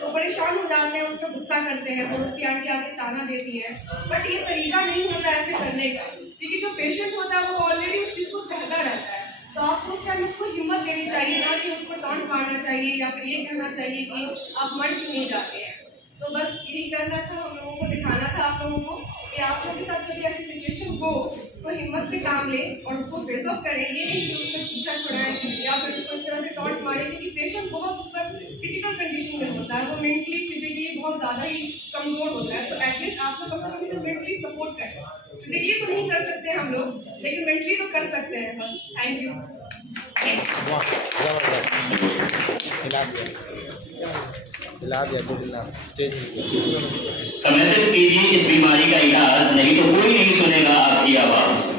तो परेशान हो जाते हैं, उस पर गुस्सा करते हैं, तो उसकी आंटी आके ताना देती है। बट ये तरीका नहीं होता ऐसे करने का, क्योंकि जो पेशेंट होता है वो ऑलरेडी उस चीज़ को सहता रहता है। तो आपको उस टाइम उसको हिम्मत देनी चाहिए, ना कि उसको टॉन्ट मारना चाहिए या फिर ये कहना चाहिए कि आप मर क्यों नहीं जाते हैं। तो बस यही करना था, हम लोगों को दिखाना था आप लोगों को कि आप लोगों के साथ कभी ऐसी सिचुएशन हो तो हिम्मत से काम ले और उसको फेस ऑफ करें। ये नहीं कि उसका पीछा छुड़ाएं या फिर उसको इस तरह से टॉन्ट मारें, क्योंकि पेशेंट बहुत उस वक्त क्रिटिकल कंडीशन में होता है, वो मेंटली फिजिकली बहुत ज़्यादा ही कमज़ोर होता है। तो एटलीस्ट आप लोग कम से कम इसे मेंटली सपोर्ट करें। फिजिकली तो नहीं कर सकते हम लोग, लेकिन मेंटली तो कर सकते हैं बस। Thank you. स्टेज समय तक कीजिए इस बीमारी का इलाज, नहीं तो कोई नहीं सुनेगा आपकी आवाज।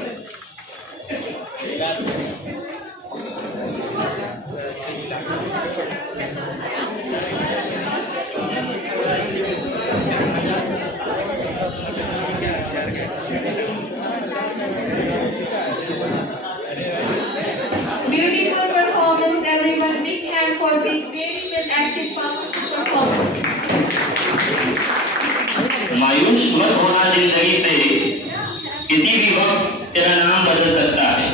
Beautiful performance, everyone. Big hand for this very well acted performance. मायूस मत होना जिंदगी से, किसी भी वक्त तेरा नाम बदल सकता है।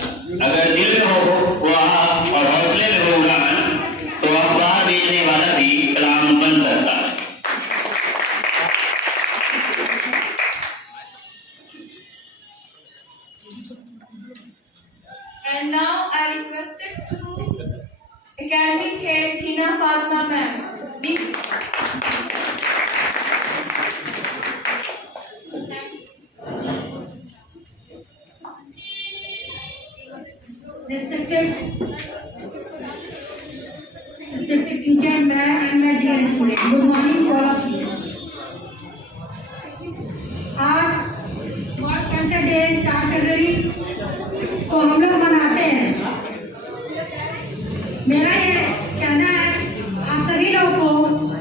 अगर दिल में हो ख्वाब और हौसले में हो उड़ान, तो अखबार बेचने वाला भी कलाम बन सकता है। And now I requested to academic head Hina Fatma ma'am. Please. Respected teacher, ma'am, and my dear students, good morning to all of you. आज वर्ल्ड कैंसर डे 4 फरवरी को हम लोग मनाते हैं। मेरा ये कहना है आप सभी लोग को,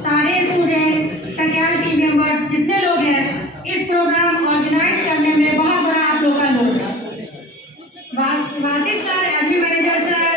सारे स्टूडेंट, फैकल्टी मेंबर्स, जितने लोग हैं, इस प्रोग्राम ऑर्गेनाइज करने में बहुत बड़ा आप लोग का रोल है। Wasif sir, admin manager sir,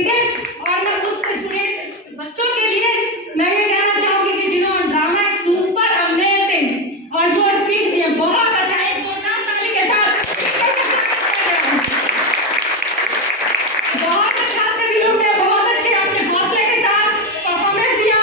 ठीक है। और मैं उस स्टूडेंट बच्चों के लिए मैं ये कहना चाहूंगी कि जिन्होंने ड्रामा सुपर अमेजिंग और जो स्पीच दिए बहुत अच्छा है, जोरदार ताली के साथ बहुत अच्छा सभी लोग ने बहुत अच्छे अपने हौसले के साथ परफॉर्मेंस दिया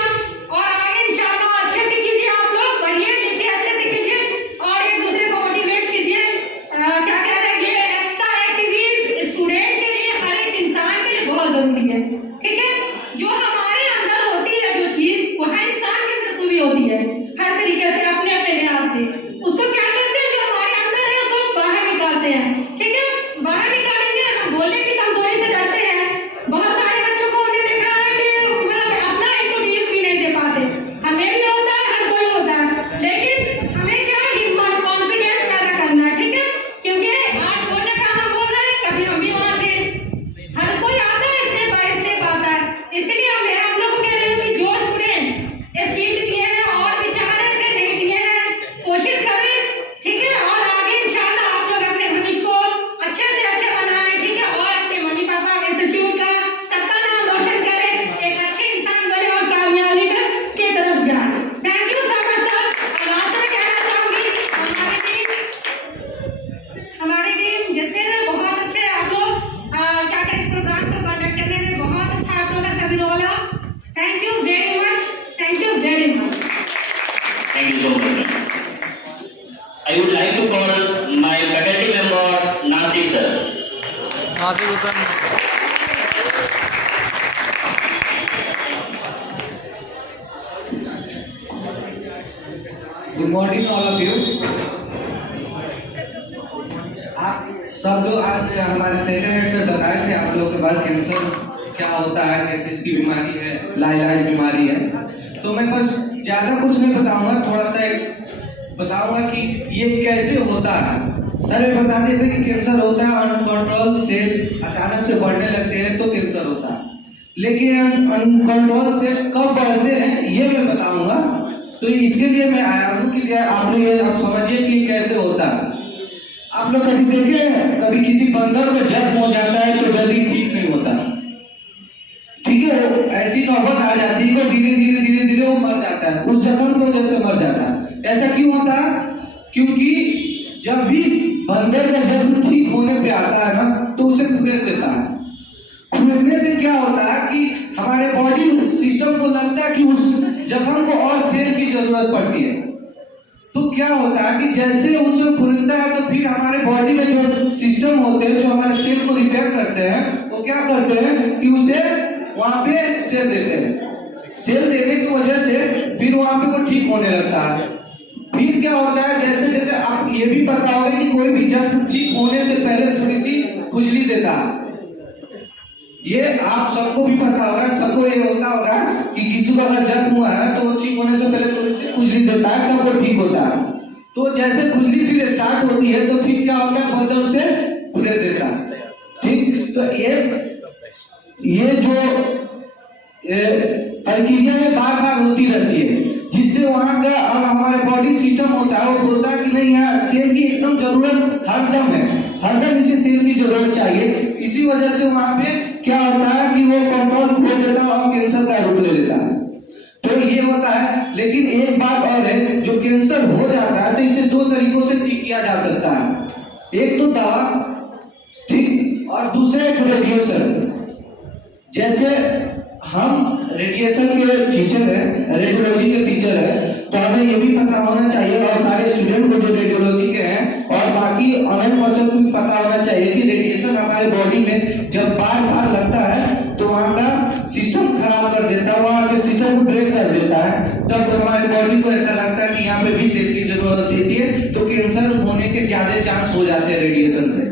और आगे इंशाल्लाह अच्छे से कीजिए, आप लोग पढ़िए लिखिए अच्छे से कीजिए और एक दूसरे को मोटिवेट कीजिए। क्या कहते हैं, ये एक्स्ट्रा एक्टिविटीज स्टूडेंट के लिए, हर एक इंसान के लिए बहुत जरूरी है, ठीक है। जो हमारे अंदर होती है जो चीज, वो हर इंसान के अंदर भी होती है हर तरीके से अपने अपने लिहाज से। उसको क्या करते हैं, जो हमारे अंदर है उसको बाहर निकालते हैं, ठीक है। बाहर निकालेंगे, हम बोलने की कमजोरी से डरते हैं। बहुत सारे बच्चों को हमने देखा है कि मतलब अपना इंट्रोड्यूस भी नहीं दे पाते। हमें भी होता है, हर कोई होता है, लेकिन हमें क्या हिम्मत कॉन्फिडेंस पैदा करना है, ठीक है। क्योंकि आज बोलने का हम बोल रहे हैं, कभी हम भी वहां थे, हर कोई आता है स्टेप बाय स्टेप आता है। इसलिए मैं आप लोगों को कह रही हूँ कि जो स्टूडेंट स्पीच दिए हैं और भी चाह रहे थे नहीं दिए हैं, कोशिश करें, ठीक है। और आगे इंशाल्लाह आप लोग अपने भविष्य को अच्छे से अच्छे बनाएं, ठीक है। और अपने मम्मी पापा इंस्टीट्यूट का सबका नाम रोशन करें, एक अच्छे इंसान बने और कामयाबी की तरफ जाएं। Thank you so much sir. और लास्ट में कहना चाहूंगी हमारी टीम जितने हैं बहुत अच्छे आप लोग, क्या करें, इस प्रोग्राम को कंडक्ट करने में बहुत अच्छा आप लोगों का सभी रोल है। Thank you very much, thank you very much. Thank you so much. I would like to call my faculty member Nasir sir. Nasir Hussain. Good morning all of you. आप सब लोग आज हमारे सेंटर हेड से बताए थे आप लोगों के पास कैंसर क्या होता है, कैसे इसकी बीमारी है, लाइलाज बीमारी है। तो मैं बस ज्यादा कुछ नहीं बताऊंगा, थोड़ा सा बताऊंगा कि ये कैसे होता है। सर ये बता देते कि कैंसर होता है अनकंट्रोल सेल अचानक से बढ़ने लगते हैं तो कैंसर होता है, लेकिन अनकंट्रोल सेल कब बढ़ते हैं ये मैं बताऊंगा। तो इसके लिए मैं आया हूँ कि आप लोग ये आप समझिए कि कैसे होता है। आप लोग कभी देखे, कभी किसी बंदर को जख्म हो जाता है तो जल्दी ठीक नहीं होता, ठीक है। वो ऐसी नौबत आ जाती है कि धीरे धीरे धीरे धीरे वो मर जाता है, उस जख्म की वजह से मर जाता है। ऐसा क्यों होता है? क्योंकि जब भी बंदर का जख्म ठीक होने पे आता है ना तो उसे खुरेद देता है। खुरेदने से क्या होता है कि हमारे बॉडी सिस्टम को लगता है कि उस जख्म को और सेल की जरूरत पड़ती है। तो क्या होता है कि जैसे उसे खुरदता है तो फिर हमारे बॉडी में जो सिस्टम होते हैं जो हमारे सेल को रिपेयर करते हैं वो क्या करते हैं कि उसे वहां पे सेल देते हैं। सेल देने की वजह से फिर वहां पे वो ठीक होने लगता है। फिर क्या होता है, जैसे जैसे आप ये भी पता होगा कि कोई भी जख्म ठीक होने से पहले थोड़ी सी खुजली देता है। ये आप सबको भी पता होगा, सबको ये होता होगा कि किसी को अगर जख्म हुआ है तो ठीक होने से पहले थोड़ी सी खुजली देता है तब वो ठीक होता है। तो जैसे खुजली फिर स्टार्ट होती है तो फिर क्या होता है, बंदर उसे खुले देता है, ठीक। तो ये जो प्रक्रिया में बार बार होती रहती है, जिससे वहां का अब हमारे बॉडी सिस्टम होता है वो बोलता है कि नहीं यहाँ सेल की एकदम जरूरत हरदम है, हरदम इसे सेल की जरूरत चाहिए। इसी वजह से वहां पे क्या होता है कि वो कंट्रोल खो देता है और कैंसर का रूप ले लेता है। तो ये होता है, लेकिन एक बात और है, जो कैंसर हो जाता है तो इसे दो तरीकों से ठीक किया जा सकता है। एक तो दवा, ठीक, और दूसरे रेडिएशन। जैसे हम रेडिएशन के टीचर हैं, रेडियोलॉजी के टीचर हैं, तो हमें ये भी पता होना चाहिए और सारे स्टूडेंट को जो रेडियोलॉजी के हैं और बाकी ऑनलाइन पर्सन को भी पता होना चाहिए कि रेडिएशन हमारे बॉडी में जब बार बार लगता है तो वहाँ का सिस्टम खराब कर देता है, वहाँ के सिस्टम को ब्रेक कर देता है। तब हमारे बॉडी को ऐसा लगता है कि यहाँ पे भी सेल की जरूरत होती है, तो कैंसर होने के ज्यादा चांस हो जाते हैं रेडिएशन से,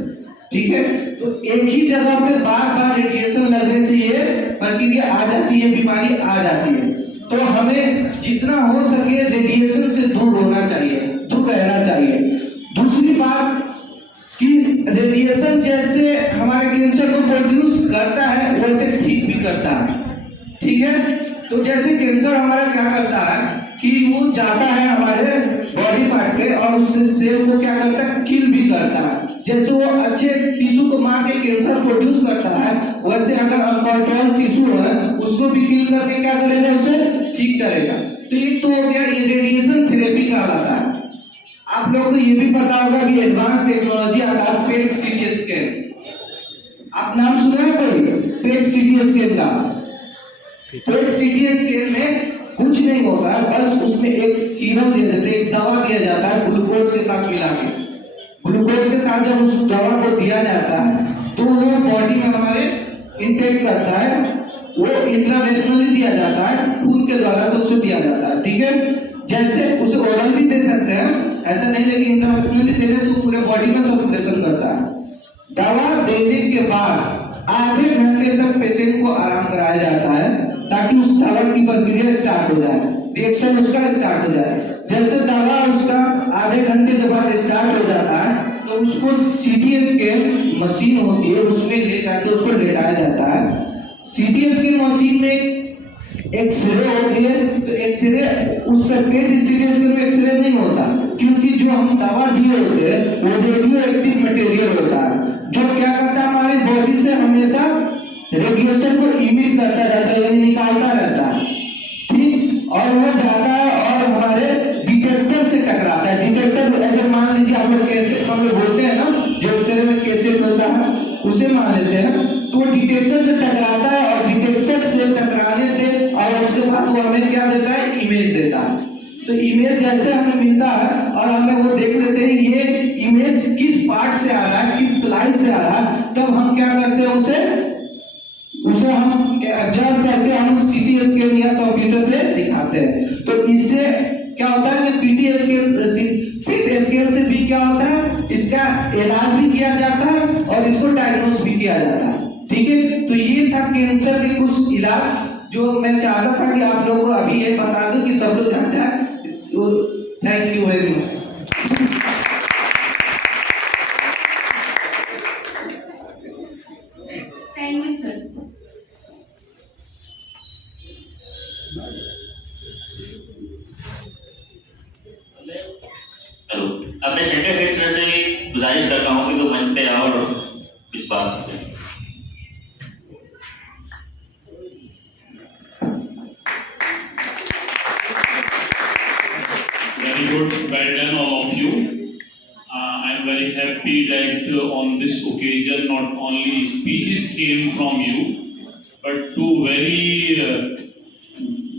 ठीक है। तो एक ही जगह पे बार बार रेडिएशन लगने से ये प्रक्रिया आ जाती है, बीमारी आ जाती है। तो हमें जितना हो सके रेडिएशन से दूर होना चाहिए, दूर रहना चाहिए। दूसरी बात कि रेडिएशन जैसे हमारे कैंसर को प्रोड्यूस करता है वैसे ठीक भी करता है, ठीक है। तो जैसे कैंसर हमारा क्या करता है कि वो जाता है हमारे बॉडी पार्ट पे और उस सेल को क्या करता है, किल भी करता है। जैसे वो अच्छे टिश्यू को मार के कैंसर प्रोड्यूस करता है, वैसे अगर अनकंट्रोल टिश्यू है उसको भी किल करके क्या करेगा, उसे ठीक करेगा। तो ये तो हो गया, ये रेडिएशन थेरेपी कहलाता है। आप लोगों को ये भी पता होगा कि एडवांस टेक्नोलॉजी आता है पेट सीटी स्कैन। आप नाम सुना है कोई पेट सीटी स्कैन का? पेट सीटी स्कैन में कुछ नहीं होता है, बस उसमें एक सीरम दिया जाता है, एक दवा दिया जाता है ग्लूकोज के साथ मिला के। ग्लूकोज के साथ जब उस दवा को दिया जाता है तो वो बॉडी में हमारे इंटेक करता है, वो इंट्रावेशनली दिया जाता है, खून के द्वारा से उसे दिया जाता है, ठीक है। जैसे उसे ओरल भी दे सकते हैं, ऐसा नहीं है कि इंट्रावेशनली देने से पूरे बॉडी में सर्कुलेशन करता है। दवा देने के बाद आधे घंटे तक पेशेंट को आराम कराया जाता है ताकि उस दवा की प्रक्रिया स्टार्ट हो जाए, रिएक्शन उसका स्टार्ट हो जाए। जैसे दवा उसका आधे घंटे के बाद स्टार्ट हो जाता है तो उसको सीटी स्कैन मशीन होती है, उसमें ले जाकर उसको लेटाया जाता है। सीटी स्कैन मशीन में एक्सरे होती है, तो एक्सरे उस पेट सीटी स्कैन में एक्सरे नहीं होता, क्योंकि जो हम दवा दिए होते हैं वो रेडियो एक्टिव मटेरियल होता है, जो क्या करता है हमारी बॉडी से हमेशा रेडिएशन को इमिट करता रहता है, यानी निकालता रहता है, ठीक। और वो जाता है और हमारे डिटेक्टर से टकराता है। डिटेक्टर अगर मान लीजिए हम लोग कैसे हम लोग बोलते हैं ना, जो एक्सरे में कैसेट होता है उसे मान लेते हैं, तो वो डिटेक्टर से टकराता है और डिटेक्टर से टकराने से और उसके बाद वो हमें क्या देता है, इमेज देता है। तो इमेज जैसे हमें मिलता है और हमें वो देख लेते हैं ये इमेज किस पार्ट से आ रहा है, किस स्लाइड से आ रहा है, तब हम क्या करते हैं उसे हम ऑब्जर्व करके हम सीटी स्कैन या कंप्यूटर पे दिखाते हैं। तो इससे क्या होता है कि पीटी स्कैन से भी क्या होता है, इसका इलाज भी किया जाता है और इसको डायग्नोस भी किया जाता है, ठीक है। तो ये था कैंसर के कुछ इलाज जो मैं चाहता था कि आप लोगों को अभी ये बता दूं कि सब लोग जान जाए। Thank you very much. Thank you sir. Hello, अपने सेंटर हेड सर से गुजारिश करता हूँ कि वो मंच पे आओ और कुछ बात करें। Very good, well done all of you. I am very happy that on this occasion not only speeches came from you, but two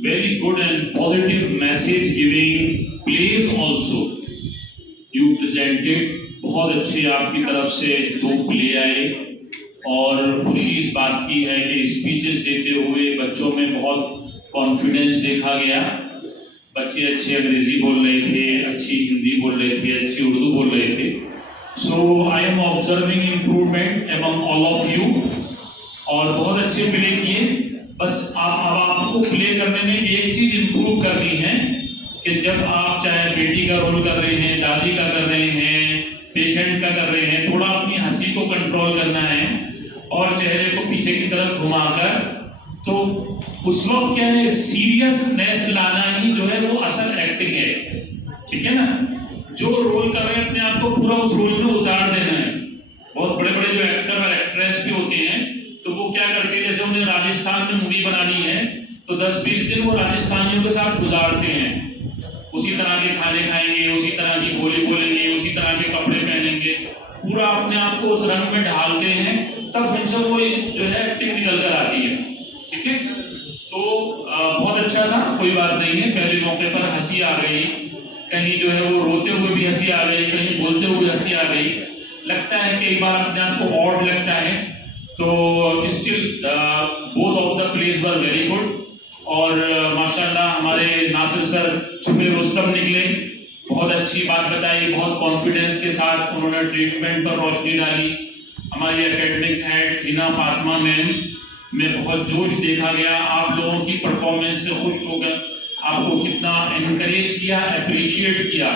very good and positive message giving plays also you presented. बहुत अच्छे आपकी तरफ से दो प्ले आए और खुशी इस बात की है कि स्पीचेस देते हुए बच्चों में बहुत कॉन्फिडेंस देखा गया। बच्चे अच्छे अंग्रेजी बोल रहे थे, अच्छी हिंदी बोल रहे थे, अच्छी उर्दू बोल रहे थे। So I am observing improvement among all of you और बहुत अच्छे प्ले किए। बस अब आपको प्ले करने में एक चीज इम्प्रूव करनी है कि जब आप चाहे बेटी का रोल कर रहे हैं, दादी का कर रहे हैं, पेशेंट का कर रहे हैं, थोड़ा अपनी हंसी को कंट्रोल करना है और चेहरे को पीछे की तरफ घुमाकर, तो उस वक्त क्या है सीरियसनेस लाना ही जो है वो असल एक्टिंग है, ठीक है ना। जो रोल कर रहे हैं अपने आप को पूरा उस रोल में उतार देना है। बहुत बड़े बड़े जो एक्टर और एक्ट्रेस भी होते हैं तो वो क्या करते हैं, जैसे उन्हें राजस्थान में मूवी बनानी है तो 10-20 दिन वो राजस्थानियों के साथ गुजारते हैं, उसी तरह के खाने खाएंगे, उसी तरह की बोली बोलेंगे, उसी तरह के कपड़े पहनेंगे, पूरा अपने आप को उस रंग में ढालते हैं, तब इनसे वो जो है एक्टिंग निकल कर आती है, ठीक है। तो बहुत अच्छा था, कोई बात नहीं है। पहले मौके पर हंसी आ गई, कहीं जो है वो रोते हुए भी हंसी आ गई, कहीं बोलते हुए हंसी आ गई, लगता है कई बार अपने आप को ऑड लगता है। तो still both of the place were very good और माशाल्लाह हमारे नासिर सर छुपे रुस्तम निकले, बहुत अच्छी बात बताई, बहुत कॉन्फिडेंस के साथ उन्होंने ट्रीटमेंट पर रोशनी डाली। हमारी academic head Hina Fatima ma'am में बहुत जोश देखा गया, आप लोगों की परफॉर्मेंस से खुश होकर आपको कितना एनकरेज किया, अप्रिशिएट किया।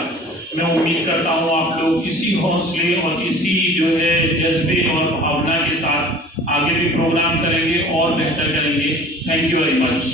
मैं उम्मीद करता हूँ आप लोग इसी हौसले और इसी जो है जज्बे और भावना के साथ आगे भी प्रोग्राम करेंगे और बेहतर करेंगे। Thank you very much.